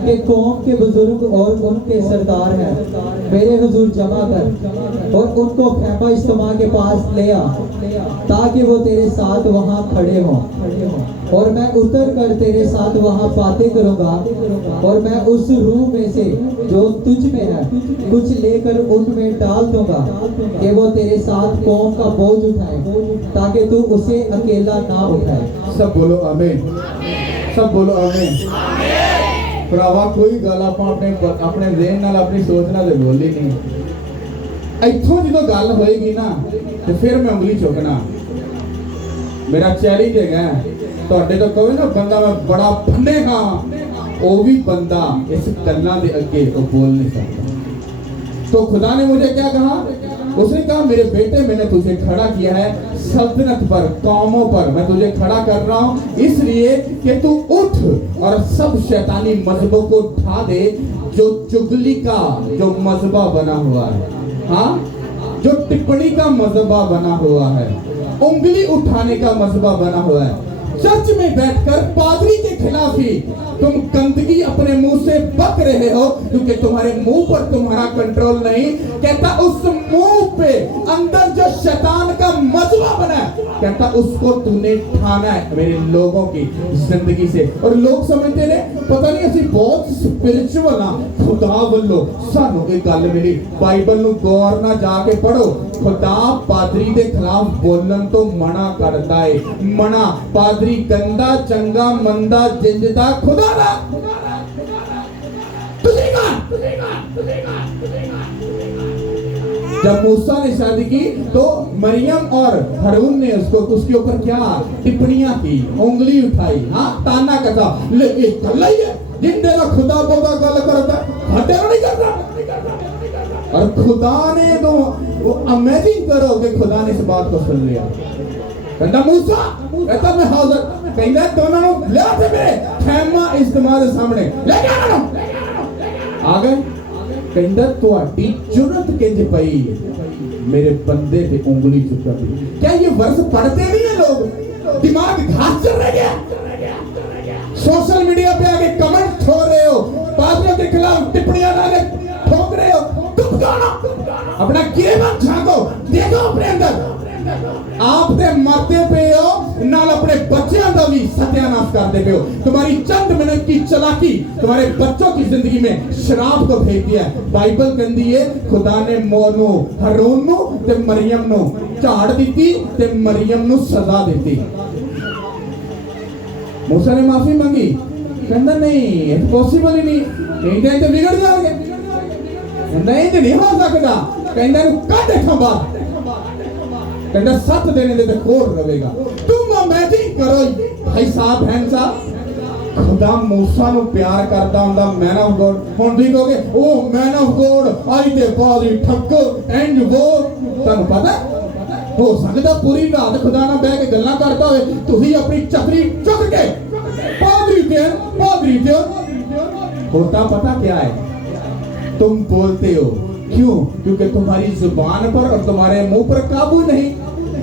कि कौम के बुजुर्ग और उनके सरदार हैं, मेरे हुजूर जमा कर और उनको खैमा इज्तिमा के पास ले आ, ताकि वो तेरे साथ वहाँ खड़े हों, और मैं उतर कर तेरे साथ वहाँ बातें करूँगा, और मैं उस रूह में से जो तुझ में है कुछ लेकर उनमें डाल दूंगा कि वो तेरे साथ कौम का बोझ उठाए, ताकि तू उसे अकेला ना उठाए। सब बोलो आमीन, सब बोलो आमीन। भरावा कोई गल आप अपने ज़हन नाल, अपनी सोच नाल बोली नहीं। इत्थों जो गल होएगी ना, तो फिर मैं उंगली चुकना। मेरा चैलेंज है तुहाडे तो कहो ना बंदा मैं बड़ा फंडे हाँ, वो भी बंदा इस गल्लां दे अगे तो बोल नहीं सकता। तो खुदा ने मुझे क्या कहा? उसने कहा मेरे बेटे, मैंने तुझे खड़ा किया है सल्तनत पर, कौमों पर मैं तुझे खड़ा कर रहा हूँ, इसलिए कि तू उठ और सब शैतानी मजहबों को उठा दे, जो चुगली का जो मजहबा बना हुआ है, हाँ, जो टिप्पणी का मजहबा बना हुआ है, उंगली उठाने का मजहबा बना हुआ है, चर्च में बैठकर पादरी के खिलाफी, तुम गंदगी अपने मुंह से बक रहे हो क्योंकि तुम्हारे मुंह पर तुम्हारा कंट्रोल नहीं। कहता उस मुंह पे अंदर जो शैतान का मजबा बना है, कहता उसको तूने ठाना है मेरे लोगों की जिंदगी से। और लोग समझते ने पता नहीं असि बहुत स्पिरिचुअल हां, खुदा ਵੱਲੋਂ ਸਾਨੂੰ ਇਹ ਗੱਲ ਮਿਲੀ। ਬਾਈਬਲ ਨੂੰ ਗੌਰ ਨਾਲ ਜਾ ਕੇ ਪੜੋ। खुदा पादरी के खिलाफ बोलन तो मना करता है। मना पादरी गंदा चंगा मंदा जिंदा खुदा दा जब मूसा ने शादी की तो मरियम और हारून ने उसके ऊपर क्या टिप्पणियां की, उंगली उठाई, हाँ ताना कसा ले कल्ला ही है जिंदे का खुदा बोदा गल करता हटे नहीं करता। और खुदा ने तो वो अमेजिंग करो कि खुदा ने इस बात को सुन लिया। कहता मूसा कहता मैं हाजिर, कहता दोनों ले आते मेरे खैमा इस्तेमाल सामने ले आना आ गए। कहता तुम्हारी जुरत किंज पई मेरे बंदे पे उंगली चुका दी। क्या ये वर्ष पढ़ते नहीं है लोग? दिमाग घास चल रहे हैं। सोशल मीडिया पे आके कमेंट छोड़ रहे हो, पादरियों के खिलाफ टिप्पणियां डाले ठोक रहे हो। तुम कौन हो? अपना गिरेबान झांको, देखो अपने अंदर। आप ते मरते पे हो नाल अपने बच्चों का भी सत्यानाश करते पे हो। तुम्हारी चंद मिनट की चालाकी तुम्हारे बच्चों की जिंदगी में शराब को भेज दिया। बाइबल कहती है खुदा ने मोनू हारून नु ते मरियम नु झाड़ दी ते मरियम नु सजा दी। मूसा ने माफी मांगी, कहता नहीं पॉसिबल ही नहीं तो बिगड़ जाओगे, नहीं हो सकता। कहता कट इथों बाहर, कहता 7 दिन दे कोर रहेगा। तुम इमेजिन करो भाई साहब बहन साहब, खुदा मूसा नु प्यार करता हुंदा मैन ऑफ गॉड। हुण तुसीं कहोगे ओ मैन ऑफ गॉड आई ते बाद ही ठक्क एंड वो तुहानू पता हो सकदा पूरी रात खुदा नाल बैठ के गल्लां करता होवे, तुसीं अपनी चकरी चुक के पादरी दे होता पता क्या है? तुम बोलते हो क्यों? क्योंकि तुम्हारी जुबान पर और तुम्हारे मुंह पर काबू नहीं।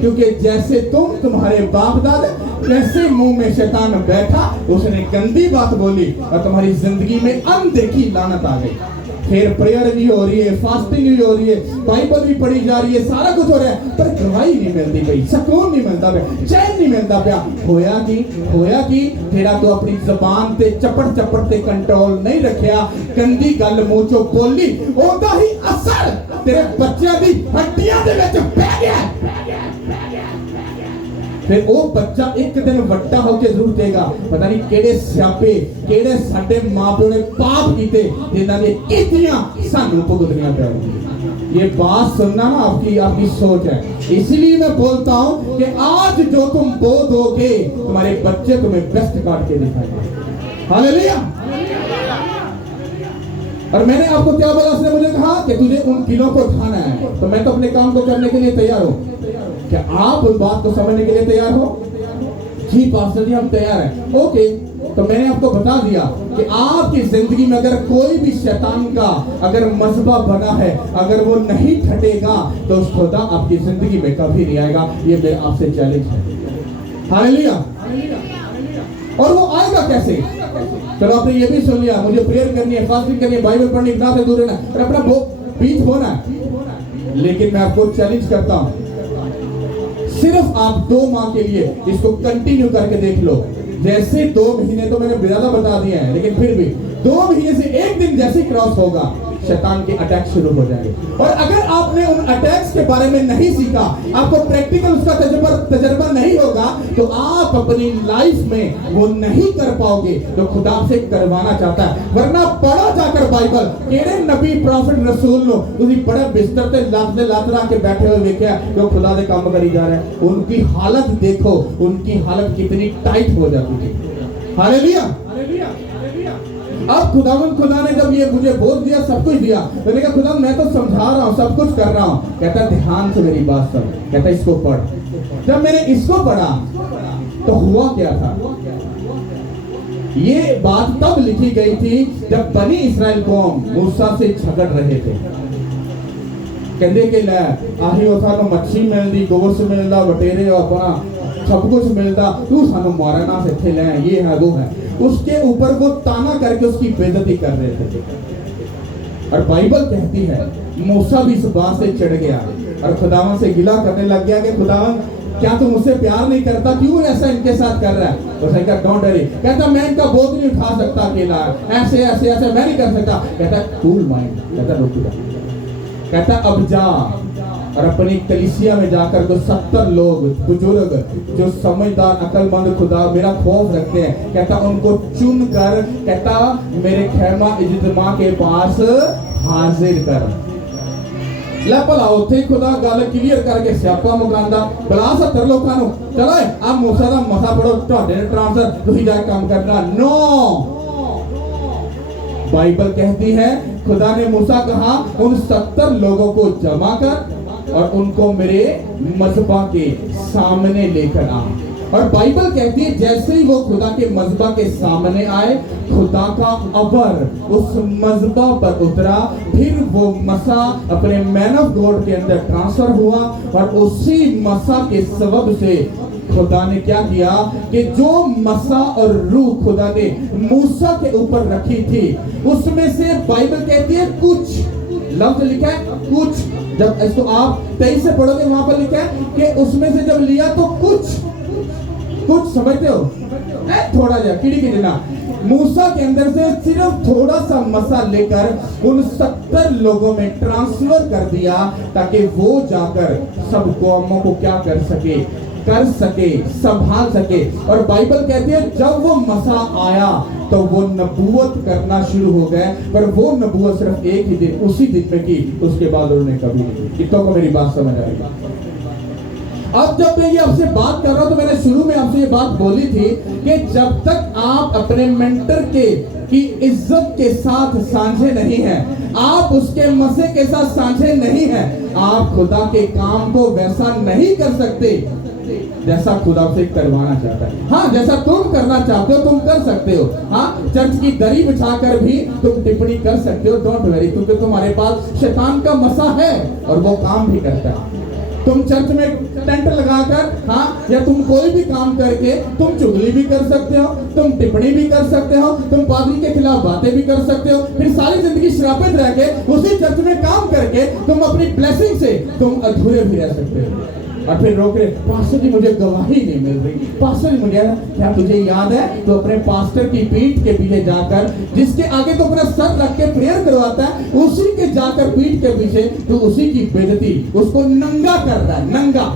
क्योंकि जैसे तुम्हारे बाप दादा कैसे मुंह में शैतान बैठा, उसने गंदी बात बोली और तुम्हारी जिंदगी में अनदेखी लानत आ गई। फिर प्रेयर भी हो रही है, फास्टिंग भी हो रही है, बाइबल भी पढ़ी जा रही है, सारा कुछ हो रहा है, पर गवाही नहीं मिलती भाई, सुकून नहीं मिलता पे, चैन नहीं मिलता पे। होया कि तेरा तो अपनी जुबान ते चपड़ ते कंट्रोल नहीं रखिया, गंदी गल मुंह चों बोली, ओदा ही असर तेरे बच्चों दी हड्डियां दे विच पै गया। फिर वो बच्चा एक दिन वड्डा होकर जरूर देगा, पता नहीं केड़े स्यापे केड़े साडे मां प्यो ने पाप कीते जिन्हां दे कीतियां सानू भुगतनियां पैणगियां। ये बात सुनना ना आपकी सोच है। इसलिए मैं बोलता हूं कि आज जो तुम बोध होगे तुम्हारे बच्चे तुम्हें बेस्ट काट के दिखाएंगे। हालेलुया। और मैंने आपको क्या बोला? उसने मुझे कहा कि तुझे उन किलों को उठाना है, तो मैं तो अपने काम को करने के लिए तैयार हूं। क्या आप उस बात को समझने के लिए तैयार हो? जी पास्टर जी हम तैयार हैं। ओके, तो मैंने आपको बता दिया कि आपकी जिंदगी में अगर कोई भी शैतान का अगर मजबा बना है, अगर वो नहीं ठटेगा तो खुदा आपकी जिंदगी में कभी नहीं आएगा। ये मेरा आपसे चैलेंज है। हालेलुया। और वो आएगा कैसे? चलो आपने ये भी सुन लिया, मुझे प्रेयर करनी है, फास्टिंग करनी है, बाइबल पढ़नी, इतना से दूर रहना और अपना बीच होना है। लेकिन मैं आपको चैलेंज करता हूं, सिर्फ आप 2 माह के लिए इसको कंटिन्यू करके देख लो। जैसे 2 महीने तो मैंने ज्यादा बता दिए हैं, लेकिन फिर भी 2 महीने से एक दिन जैसे क्रॉस होगा शैतान के अटैक शुरू हो जाएंगे। और अगर आपने उन अटैक्स के बारे में नहीं सीखा, आपको प्रैक्टिकल उसका तजर्बा नहीं होगा, तो आप अपनी लाइफ में वो नहीं कर पाओगे जो खुदा से करवाना चाहता है। वरना पढ़ो जाकर बाइबल, केड़े नबी प्रॉफिट रसूल नो तुसी बड़े बिस्तर ते लत रख के बैठे हुए देखा जो खुदा दे काम करी जा रहे हैं, उनकी हालत देखो, उनकी हालत कितनी टाइट हो जाती है। हालेलुया। अब खुदा ने जब ये मुझे बोध दिया, सब कुछ दिया, मैंने कहा खुदा मैं तो समझा रहा हूँ, सब कुछ कर रहा हूँ। कहता ध्यान से मेरी बात सुन, कहता इसको पढ़। जब मैंने इसको पढ़ा तो हुआ क्या था? ये बात तब लिखी गई थी जब बनी इस्राएल कौम मूसा से झगड़ रहे थे। कहते कि ले आही सानू मच्छी मिलती, गोश्त मिलता, बटेरे अपना सब कुछ मिलता, तू सानू मारना से इत्थे ले, ये है वो है। उसके ऊपर वो ताना करके उसकी बेइज्जती कर रहे थे। और बाइबल कहती है मूसा भी इस बात से चिढ़ गया और खुदावन से गिला करने लग गया कि खुदावन क्या तू मुझसे प्यार नहीं करता, क्यों ऐसा इनके साथ कर रहा है? तो उसने कहा डोंट वरी, कहता मैं इनका बोझ नहीं उठा सकता अकेला, ऐसे ऐसे ऐसे मैं नहीं कर सकता। कहता कूल माइंड, कहता रुक जा, कहता अब जा और अपनी कलीसिया में जाकर तो 70 लोग बुजुर्ग जो समझदार अकलमंद खुदा मेरा खौफ रखते हैं, कहता उनको चुन कर कहता मेरे खैमा इज्तिमा के पास हाजिर कर। ਲੈ ਭਲਾ ਉੱਥੇ ਖੁਦਾ ਗੱਲ ਕਲੀਅਰ ਕਰਕੇ ਸਿਆਪਾ ਮੁਕਾਂਦਾ ਬਲਾ 70 ਲੋਕਾਂ ਨੂੰ ਚਲੋ ਆ ਮੂਸਾ ਦਾ ਮਸਾ ਪੜੋ ਤੁਹਾਡੇ ਨੇ ट्रांसफर ਤੁਸੀਂ ਜਾ ਕੰਮ करना। नो, बाइबल कहती है खुदा ने मूसा कहा उन 70 लोगों को जमा कर और उनको मेरे मज़बा के सामने लेकर आ। और बाइबल कहती है जैसे ही वो खुदा के मज़बा के सामने आए, खुदा का अबर उस मज़बा पर उतरा, फिर वो मसा अपने मैन ऑफ गॉड के अंदर ट्रांसफर हुआ और उसी मसा के सबब से खुदा ने क्या किया कि जो मसा और रूह खुदा ने मूसा के ऊपर रखी थी उसमें से बाइबल कहती है कुछ लफ्ज लिखा है कुछ, जब इसको आप 23 से पढ़ोगे वहां पर लिखा है कि उसमें से जब लिया तो कुछ समझते हो, थोड़ा जा कीड़ी की जना मूसा के अंदर से सिर्फ थोड़ा सा मसा लेकर उन 70 लोगों में ट्रांसफर कर दिया ताकि वो जाकर सब कौमों को क्या कर सके संभाल सके। और बाइबल कहती है जब वो मसा आया तो वो नबूवत करना शुरू हो गए, पर वो नबूवत सिर्फ एक ही दिन उसी दिन में की, उसके बाद उन्होंने कभी नहीं की। कितनों को मेरी बात समझ आएगी? अब जब मैं ये आपसे बात कर रहा हूं तो मैंने शुरू में आपसे ये बात बोली थी कि जब तक आप अपने मेंटर की इज्जत के साथ साझे नहीं हैं, आप उसके मसे के साथ साझे नहीं हैं, आप खुदा के काम को वैसा नहीं कर सकते जैसा खुदा से करवाना चाहता है। हाँ, जैसा तुम करना चाहते हो तुम कर सकते हो। हाँ, चर्च की दरी बिछाकर भी तुम टिप्पणी कर सकते हो, डोंट वरी, क्योंकि तुम्हारे पास शैतान का मसा है और वो काम भी करता है। तुम चर्च में टेंट लगाकर हाँ, या तुम कोई भी काम करके तुम चुगली भी कर सकते हो, तुम टिप्पणी भी कर सकते हो, तुम पादरी के खिलाफ बातें भी कर सकते हो, फिर सारी जिंदगी श्रापित रह के उसी चर्च में काम करके तुम अपनी ब्लेसिंग से तुम अधूरे भी रह सकते हो। और फिर रोक रहे पास्टर जी मुझे गवाही नहीं मिल रही, पास्टर जी मुझे क्या तुझे याद है तो अपने पास्टर की पीठ के पीछे जाकर जिसके आगे तो अपना सर रख के प्रेयर करवाता है उसी के जाकर पीठ के पीछे तो उसी की बेइज्जती उसको नंगा कर रहा है, नंगा।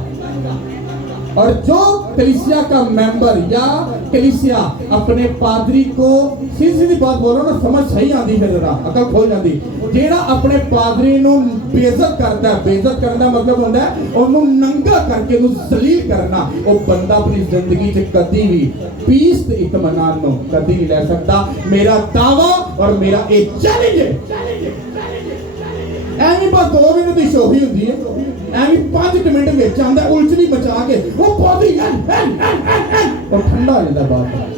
और जो कलीसिया का मेंबर या कलीसिया अपने पादरी को सीधी बात बोल रहा ना, समझ सही आती है, जरा अकल खोल जाती, जेड़ा अपने पादरी नु बेइज्जत करता है, बेइज्जत करना मतलब होता है ओनू नंगा करके ओनू जलील करना, वो बंदा अपनी जिंदगी च कदी भी पीस ते इत्मीनान नु कदी नहीं ले सकता। मेरा दावा और मेरा एक चैलेंज है, ऐवी बस 2 मिनट की शो ही होती है, ऐवी 5 मिनट में आंदा उलझनी मचा के वो पादरी और ठंडा हो जाता बात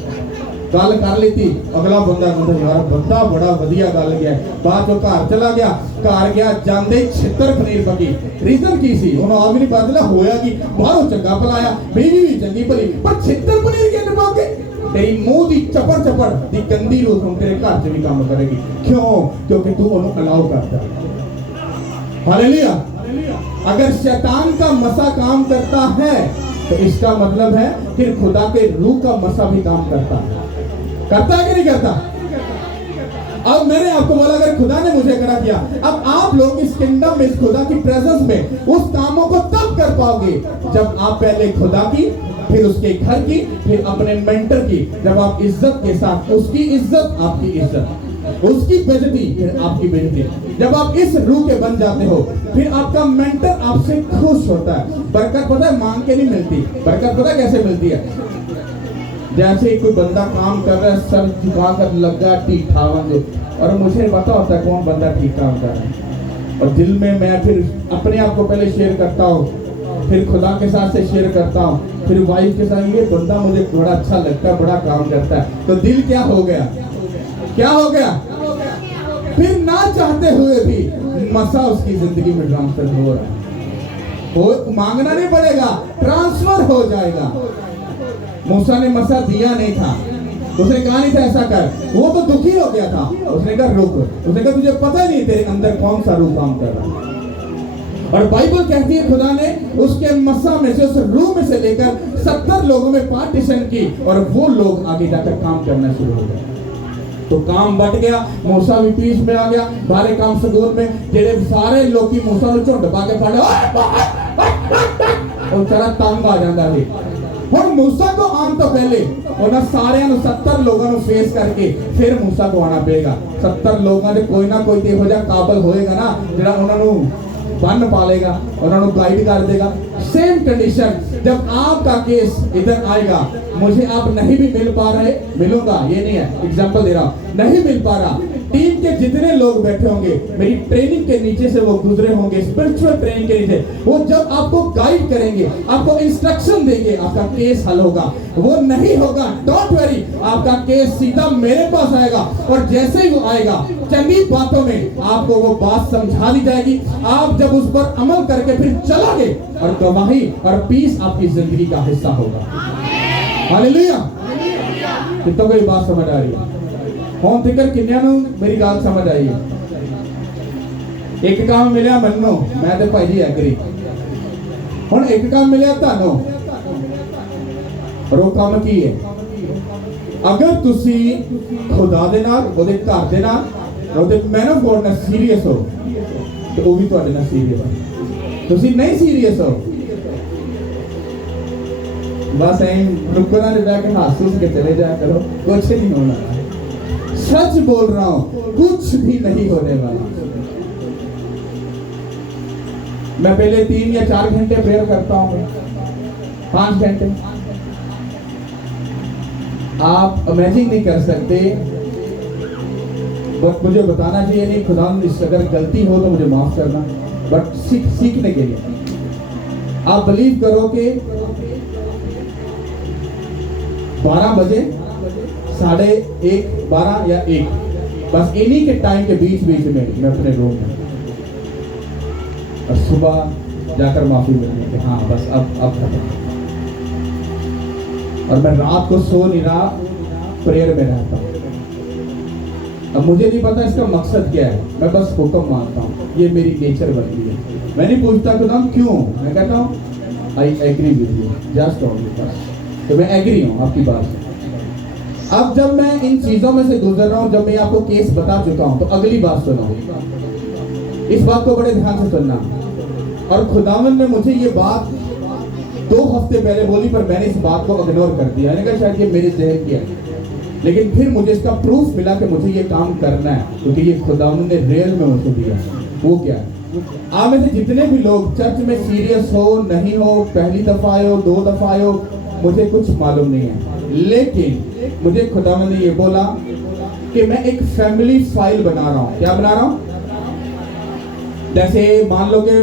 गल कर ली थी, अगला बंदा कहता यार बंदा बड़ा वधिया गल गया, बाद जो घर चला गया, घर गया जांदे छितर पनीर पकी, रीजन की सी उन्होंने आप भी नहीं पता चला होया कि बाहरों चंगा भलाया बीवी भी चंगी भली पर छितर पनीर के अंदर पाके तेरी मुंह दी चपड़ दी गंदी रूह हम तेरे घर च भी काम करेगी। क्यों? क्योंकि तू उन्होंने अलाउ करता है। हालेलुया। अगर शैतान का मसा काम करता है तो इसका मतलब है फिर खुदा के रूह का मसा भी काम करता है कि नहीं करता? अब मैंने आपको बोला अगर खुदा ने मुझे करा दिया, अब आप लोग इस किंगडम में, इस खुदा की प्रेजेंस में उस कामों को तब कर पाओगे जब आप पहले खुदा की, फिर उसके घर की, फिर अपने मेंटर की, जब आप इज्जत के साथ, उसकी इज्जत आपकी इज्जत, उसकी बेइज्जती फिर आपकी बेइज्जती, जब आप इस रूह के बन जाते हो फिर आपका मेंटर आपसे खुश होता है। बरकत पता है मांग के नहीं मिलती, बरकत पता कैसे मिलती है? जैसे कोई बंदा काम कर रहा है, सर झुका कर लगा ठीक ठाक, और मुझे पता होता है कौन बंदा ठीक काम कर रहा है, और दिल में मैं फिर अपने आप को पहले शेयर करता हूँ, फिर खुदा के साथ से शेयर करता हूँ, फिर वाइफ के साथ, ये बंदा मुझे बड़ा अच्छा लगता है, बड़ा काम करता है, तो दिल क्या हो गया? क्या हो गया? फिर ना चाहते हुए भी मसा उसकी जिंदगी में ट्रांसफर हो रहा है, वो मांगना नहीं पड़ेगा, ट्रांसफर हो जाएगा। मूसा ने मसा दिया नहीं था, उसने कहा नहीं था ऐसा कर, वो तो दुखी हो गया था। उसने कहा रुक, उसने कहा तुझे पता नहीं तेरे अंदर कौन सा रूह काम कर रहा है। और बाइबल कहती है खुदा ने उसके मस्सा में से, उस रूह में से लेकर 70 लोगों में पार्टीशन की और वो लोग आगे जाकर काम करना शुरू हो गए। तो काम बट गया, मूसा भी पीछ में आ गया, बारे काम सगोर में जेड़े सारे लोग की मूसा नु झुंड पा के फड़े और सारा तंग आ जाता है। हुण मूसा को आने तो पहले उन्हें सारे 70 लोगों को फेस करके फिर मूसा को आना पेगा। 70 लोगों से कोई ना कोई इहो जिहा काबल होएगा ना जिहड़ा उन्होंने बन पालेगा, उन्होंने गाइड कर देगा। सेम कंडीशन जब आपका केस इधर आएगा, मुझे आप नहीं भी मिल पा रहे, मिलूंगा ये नहीं है, एग्जांपल दे रहा हूं, नहीं मिल पा रहा, टीम के जितने लोग बैठे होंगे मेरी ट्रेनिंग के नीचे से वो गुजरे होंगे, स्पिरिचुअल ट्रेनिंग के नीचे, वो जब आपको गाइड करेंगे, आपको इंस्ट्रक्शन देंगे, आपका केस हल होगा। वो नहीं होगा, डोंट वरी, आपका केस सीधा मेरे पास आएगा और जैसे ही वो आएगा चंगी बातों में आपको वो बात समझा दी जाएगी। आप जब उस पर अमल करके फिर चलोगे और गवाही और पीस आपकी जिंदगी का हिस्सा होगा। हालेलुया। कितनों को ये बात समझ आ रही है? होम थिकर किन्नियां नूं मेरी गल समझ आई है? एक काम मिलिया मन्नो, मैं ते भाई जी एग्री। हुण एक काम मिलिया तानों, और वो काम की है? अगर तुसी खुदा दे नाल, ओदे घर दे नाल, ओदे मैन ऑफ गॉड नाल सीरियस हो तो वो भी तुहाडे नाल सीरियस है। तुसी नहीं सीरियस हो बस ऐ रुकना नहीं, जाके हाथ सूस के चले जाया करो, कुछ नहीं होना। सच बोल रहा हूं, कुछ भी नहीं होने वाला। मैं पहले 3 या 4 घंटे प्रेयर करता हूं, 5 घंटे। आप इमेजिन नहीं कर सकते, बट मुझे बताना चाहिए नहीं, खुदा अगर गलती हो तो मुझे माफ करना, बट सीखने के लिए आप बिलीव करो कि 12 बजे, 1:30, 12 या 1, बस इन्हीं के टाइम के बीच बीच में मैं अपने रूम में, और सुबह जाकर माफी मिलने के, हाँ बस अब खत्म। और मैं रात को सो नहीं रहा, प्रेयर में रहता हूँ। अब मुझे नहीं पता इसका मकसद क्या है, मैं बस हुक्म मानता हूँ, ये मेरी नेचर बन गई है। मैं नहीं पूछता खुदा क्यों, मैं कहता हूँ I agree with you, just only, बस। तो मैं एग्री हूँ आपकी बात से। अब जब मैं इन चीजों में से गुजर रहा हूँ, जब मैं आपको केस बता चुका हूँ, तो अगली बात सुनो, इस बात को बड़े ध्यान से सुनना। और खुदावन ने मुझे ये बात 2 हफ्ते पहले बोली, पर मैंने इस बात को इग्नोर कर दिया। मैंने कहा शायद ये मेरे जहन की है, लेकिन फिर मुझे इसका प्रूफ मिला कि मुझे ये काम करना है, क्योंकि ये खुदावन ने रियल में मुझे दिया। वो क्या है? आप में से जितने भी लोग चर्च में सीरियस हो, नहीं हो, पहली दफा आए हो, 2 दफा आए हो, मुझे कुछ मालूम नहीं है, लेकिन मुझे खुदावन ने ये बोला कि मैं एक फैमिली फाइल बना रहा हूँ। क्या बना रहा हूँ? जैसे मान लो कि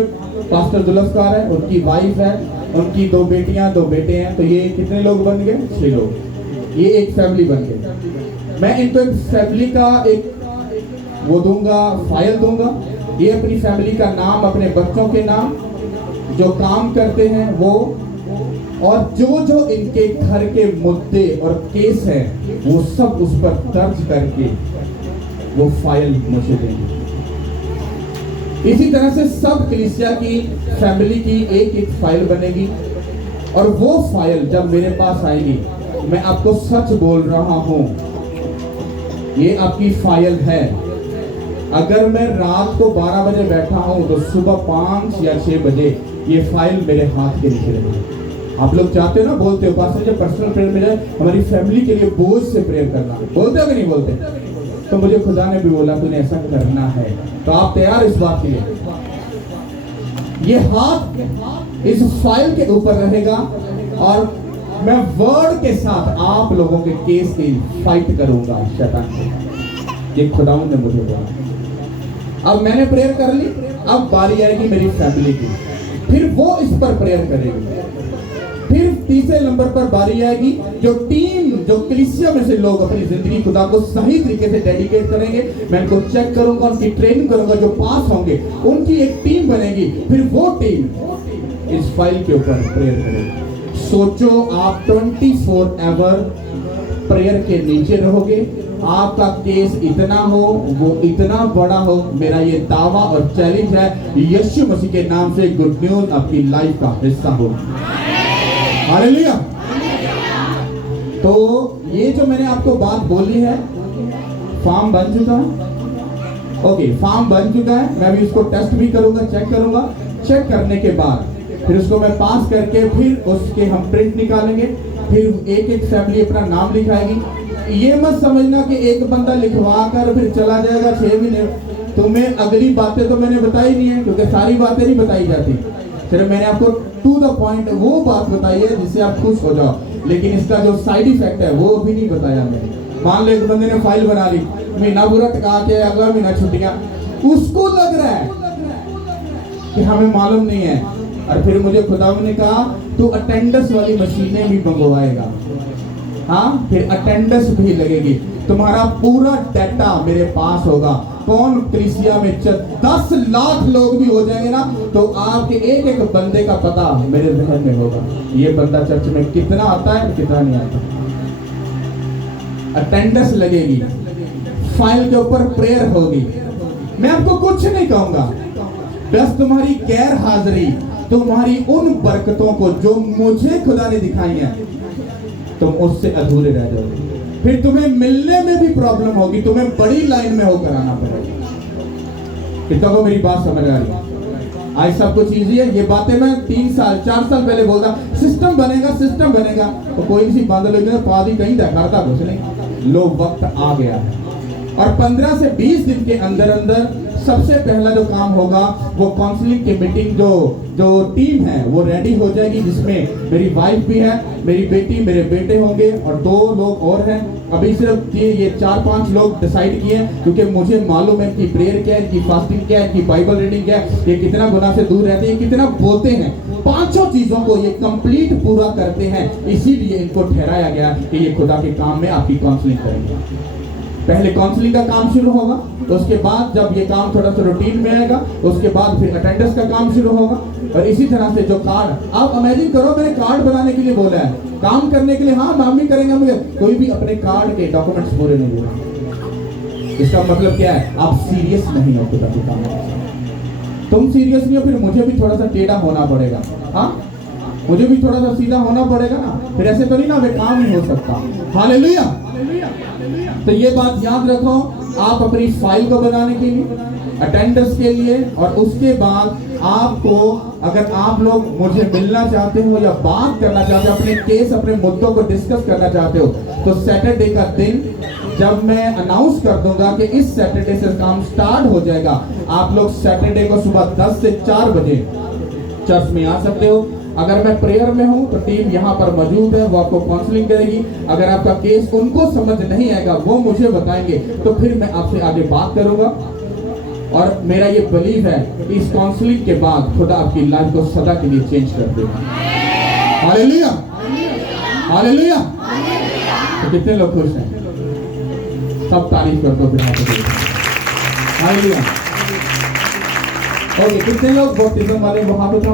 पास्टर जुल्फकार है, उनकी वाइफ है, उनकी 2 बेटियां 2 बेटे हैं, तो ये कितने लोग बन गए? 6 लोग। ये एक फैमिली बन गई। मैं इनको एक फैमिली का एक वो दूंगा, फाइल दूंगा। ये अपनी फैमिली का नाम, अपने बच्चों के नाम, जो काम करते हैं वो, और जो इनके घर के मुद्दे और केस हैं, वो सब उस पर दर्ज करके वो फाइल मुझे देंगे। इसी तरह से सब कलीसिया की फैमिली की एक फाइल बनेगी, और वो फाइल जब मेरे पास आएगी, मैं आपको सच बोल रहा हूं, ये आपकी फाइल है। अगर मैं रात को 12 बजे बैठा हूं तो सुबह 5 या 6 बजे ये फाइल मेरे हाथ के नीचे रहेगी। आप लोग चाहते हो ना, बोलते हो पास जब पर्सनल प्रेयर में जाए, हमारी फैमिली के लिए बोझ से प्रेयर करना, बोलते हो कि नहीं बोलते? तो मुझे खुदा ने भी बोला तूने ऐसा करना है, तो आप तैयार इस बात के लिए? ये हाथ इस फाइल के ऊपर रहेगा, और मैं वर्ड के साथ आप लोगों के केस की फाइट करूंगा शैतान से। ये खुदावंद ने मुझे बोला। अब मैंने प्रेयर कर ली, अब बारी आएगी मेरी फैमिली की, फिर वो इस पर प्रेयर करेगी। फिर तीसरे नंबर पर बारी आएगी जो टीम, जो कलीसिया में से लोग अपनी जिंदगी खुदा को सही तरीके से डेडिकेट करेंगे। मैं उनको चेक करूंगा, उनकी ट्रेनिंग करूंगा, जो पास होंगे उनकी एक टीम बनेगी। फिर वो टीम इस फाइल के ऊपर प्रेयर करेगी। सोचो आप 24 आवर प्रेयर के नीचे रहोगे, आपका केस इतना हो, वो इतना बड़ा हो, मेरा ये दावा और चैलेंज है, यीशु मसीह के नाम से गुड न्यूज आपकी लाइफ का हिस्सा हो। हालेलुया। तो ये जो मैंने आपको बात बोली है, फॉर्म बन चुका है। ओके, फॉर्म बन चुका है। मैं भी उसको टेस्ट भी करूंगा, चेक करूंगा। चेक करने के बाद फिर उसको मैं पास करके फिर उसके हम प्रिंट निकालेंगे। फिर एक एक फैमिली अपना नाम लिखाएगी। ये मत समझना कि एक बंदा लिखवा कर फिर चला जाएगा 6 महीने। तुम्हें अगली बातें तो मैंने बताई नहीं है, क्योंकि सारी बातें नहीं बताई जाती। सिर्फ मैंने आपको टू द पॉइंट वो बात बताई है जिससे आप खुश हो जाओ, लेकिन इसका जो साइड इफेक्ट है वो अभी नहीं बताया मैंने। मान लो एक बंदे ने फाइल बना ली, महीना पूरा टका के अगला महीना छुट्टियां, उसको लग रहा है कि हमें मालूम नहीं है। और फिर मुझे खुदावंद ने कहा तू अटेंडेंस वाली मशीनें भी मंगवाएगा। हाँ, फिर अटेंडेंस भी लगेगी, तुम्हारा पूरा डाटा मेरे पास होगा। कौन कलीसिया में 10 लाख लोग भी हो जाएंगे ना, तो आपके एक एक बंदे का पता मेरे जहन में होगा, ये बंदा चर्च में कितना आता है कितना नहीं आता। अटेंडेंस लगेगी, फाइल के ऊपर प्रेयर होगी। मैं आपको कुछ नहीं कहूंगा, बस तुम्हारी गैर हाजिरी तुम्हारी उन बरकतों को जो मुझे खुदा ने दिखाई है, तुम उससे अधूरे रह जाओगे। फिर तुम्हें मिलने में भी प्रॉब्लम होगी, तुम्हें बड़ी लाइन में होकर आना पड़ेगा। कितना को मेरी बात समझ आ रही है? आज सब कुछ इजी है। ये बातें मैं 3 साल 4 साल पहले बोलता, सिस्टम बनेगा, तो कोई सी बादल पादी कहीं करता कुछ नहीं। लो, वक्त आ गया है और 15 से 20 दिन के अंदर अंदर सबसे पहला जो काम होगा वो काउंसलिंग की मीटिंग, जो टीम है वो रेडी हो जाएगी, जिसमें मेरी वाइफ भी है, मेरी बेटी, मेरे बेटे होंगे और 2 लोग और हैं। अभी सिर्फ ये 4-5 लोग डिसाइड किए हैं, क्योंकि मुझे मालूम है कि प्रेयर क्या है, कि फास्टिंग क्या है, कि बाइबल रीडिंग क्या है, ये कितना गुनाह से दूर रहते हैं, कितना बोलते हैं। 5 चीजों को ये कंप्लीट पूरा करते हैं, इसीलिए इनको ठहराया गया कि ये खुदा के काम में आपकी काउंसलिंग करेंगे। पहले काउंसलिंग का काम शुरू होगा, उसके बाद जब ये काम थोड़ा सा रूटीन में आएगा, उसके बाद फिर अटेंडेंस का काम शुरू होगा। और इसी तरह से जो कार्ड, आप इमेजिन करो, मैंने कार्ड बनाने के लिए बोला है, काम करने के लिए हाँ हम भी करेंगे, मगर कोई भी अपने कार्ड के डॉक्यूमेंट्स पूरे नहीं हुए। इसका मतलब क्या है? आप सीरियस नहीं हो खुदा के काम में। तुम सीरियस नहीं हो, फिर मुझे भी थोड़ा सा टेढ़ा होना पड़ेगा। हाँ, मुझे भी थोड़ा सा सीधा होना पड़ेगा ना, फिर ऐसे तो नहीं ना वे काम नहीं हो सकता। हालेलुया। तो ये बात याद रखो, आप अपनी फाइल को बनाने के लिए, अटेंडेंस के लिए, और उसके बाद आपको, अगर आप लोग मुझे मिलना चाहते हो या बात करना चाहते हो, अपने केस, अपने मुद्दों को डिस्कस करना चाहते हो, तो सैटरडे का दिन जब मैं अनाउंस कर दूंगा कि इस सैटरडे से काम स्टार्ट हो जाएगा, आप लोग सैटरडे को सुबह 10 से 4 बजे चर्च में आ सकते हो। अगर मैं प्रेयर में हूं तो टीम यहाँ पर मौजूद है, वो आपको काउंसलिंग करेगी। अगर आपका केस उनको समझ नहीं आएगा, वो मुझे बताएंगे, तो फिर मैं आपसे आगे बात करूंगा। और मेरा ये बिलीव है कि इस काउंसलिंग के बाद खुदा आपकी लाइफ को सदा के लिए चेंज कर देगा। Hallelujah, hallelujah. तो कितने लोग खुश हैं? सब तारीफ कर दो फिर। हालेलुया। ओके, कितने लोग बपतिस्म वाले वहां पे था?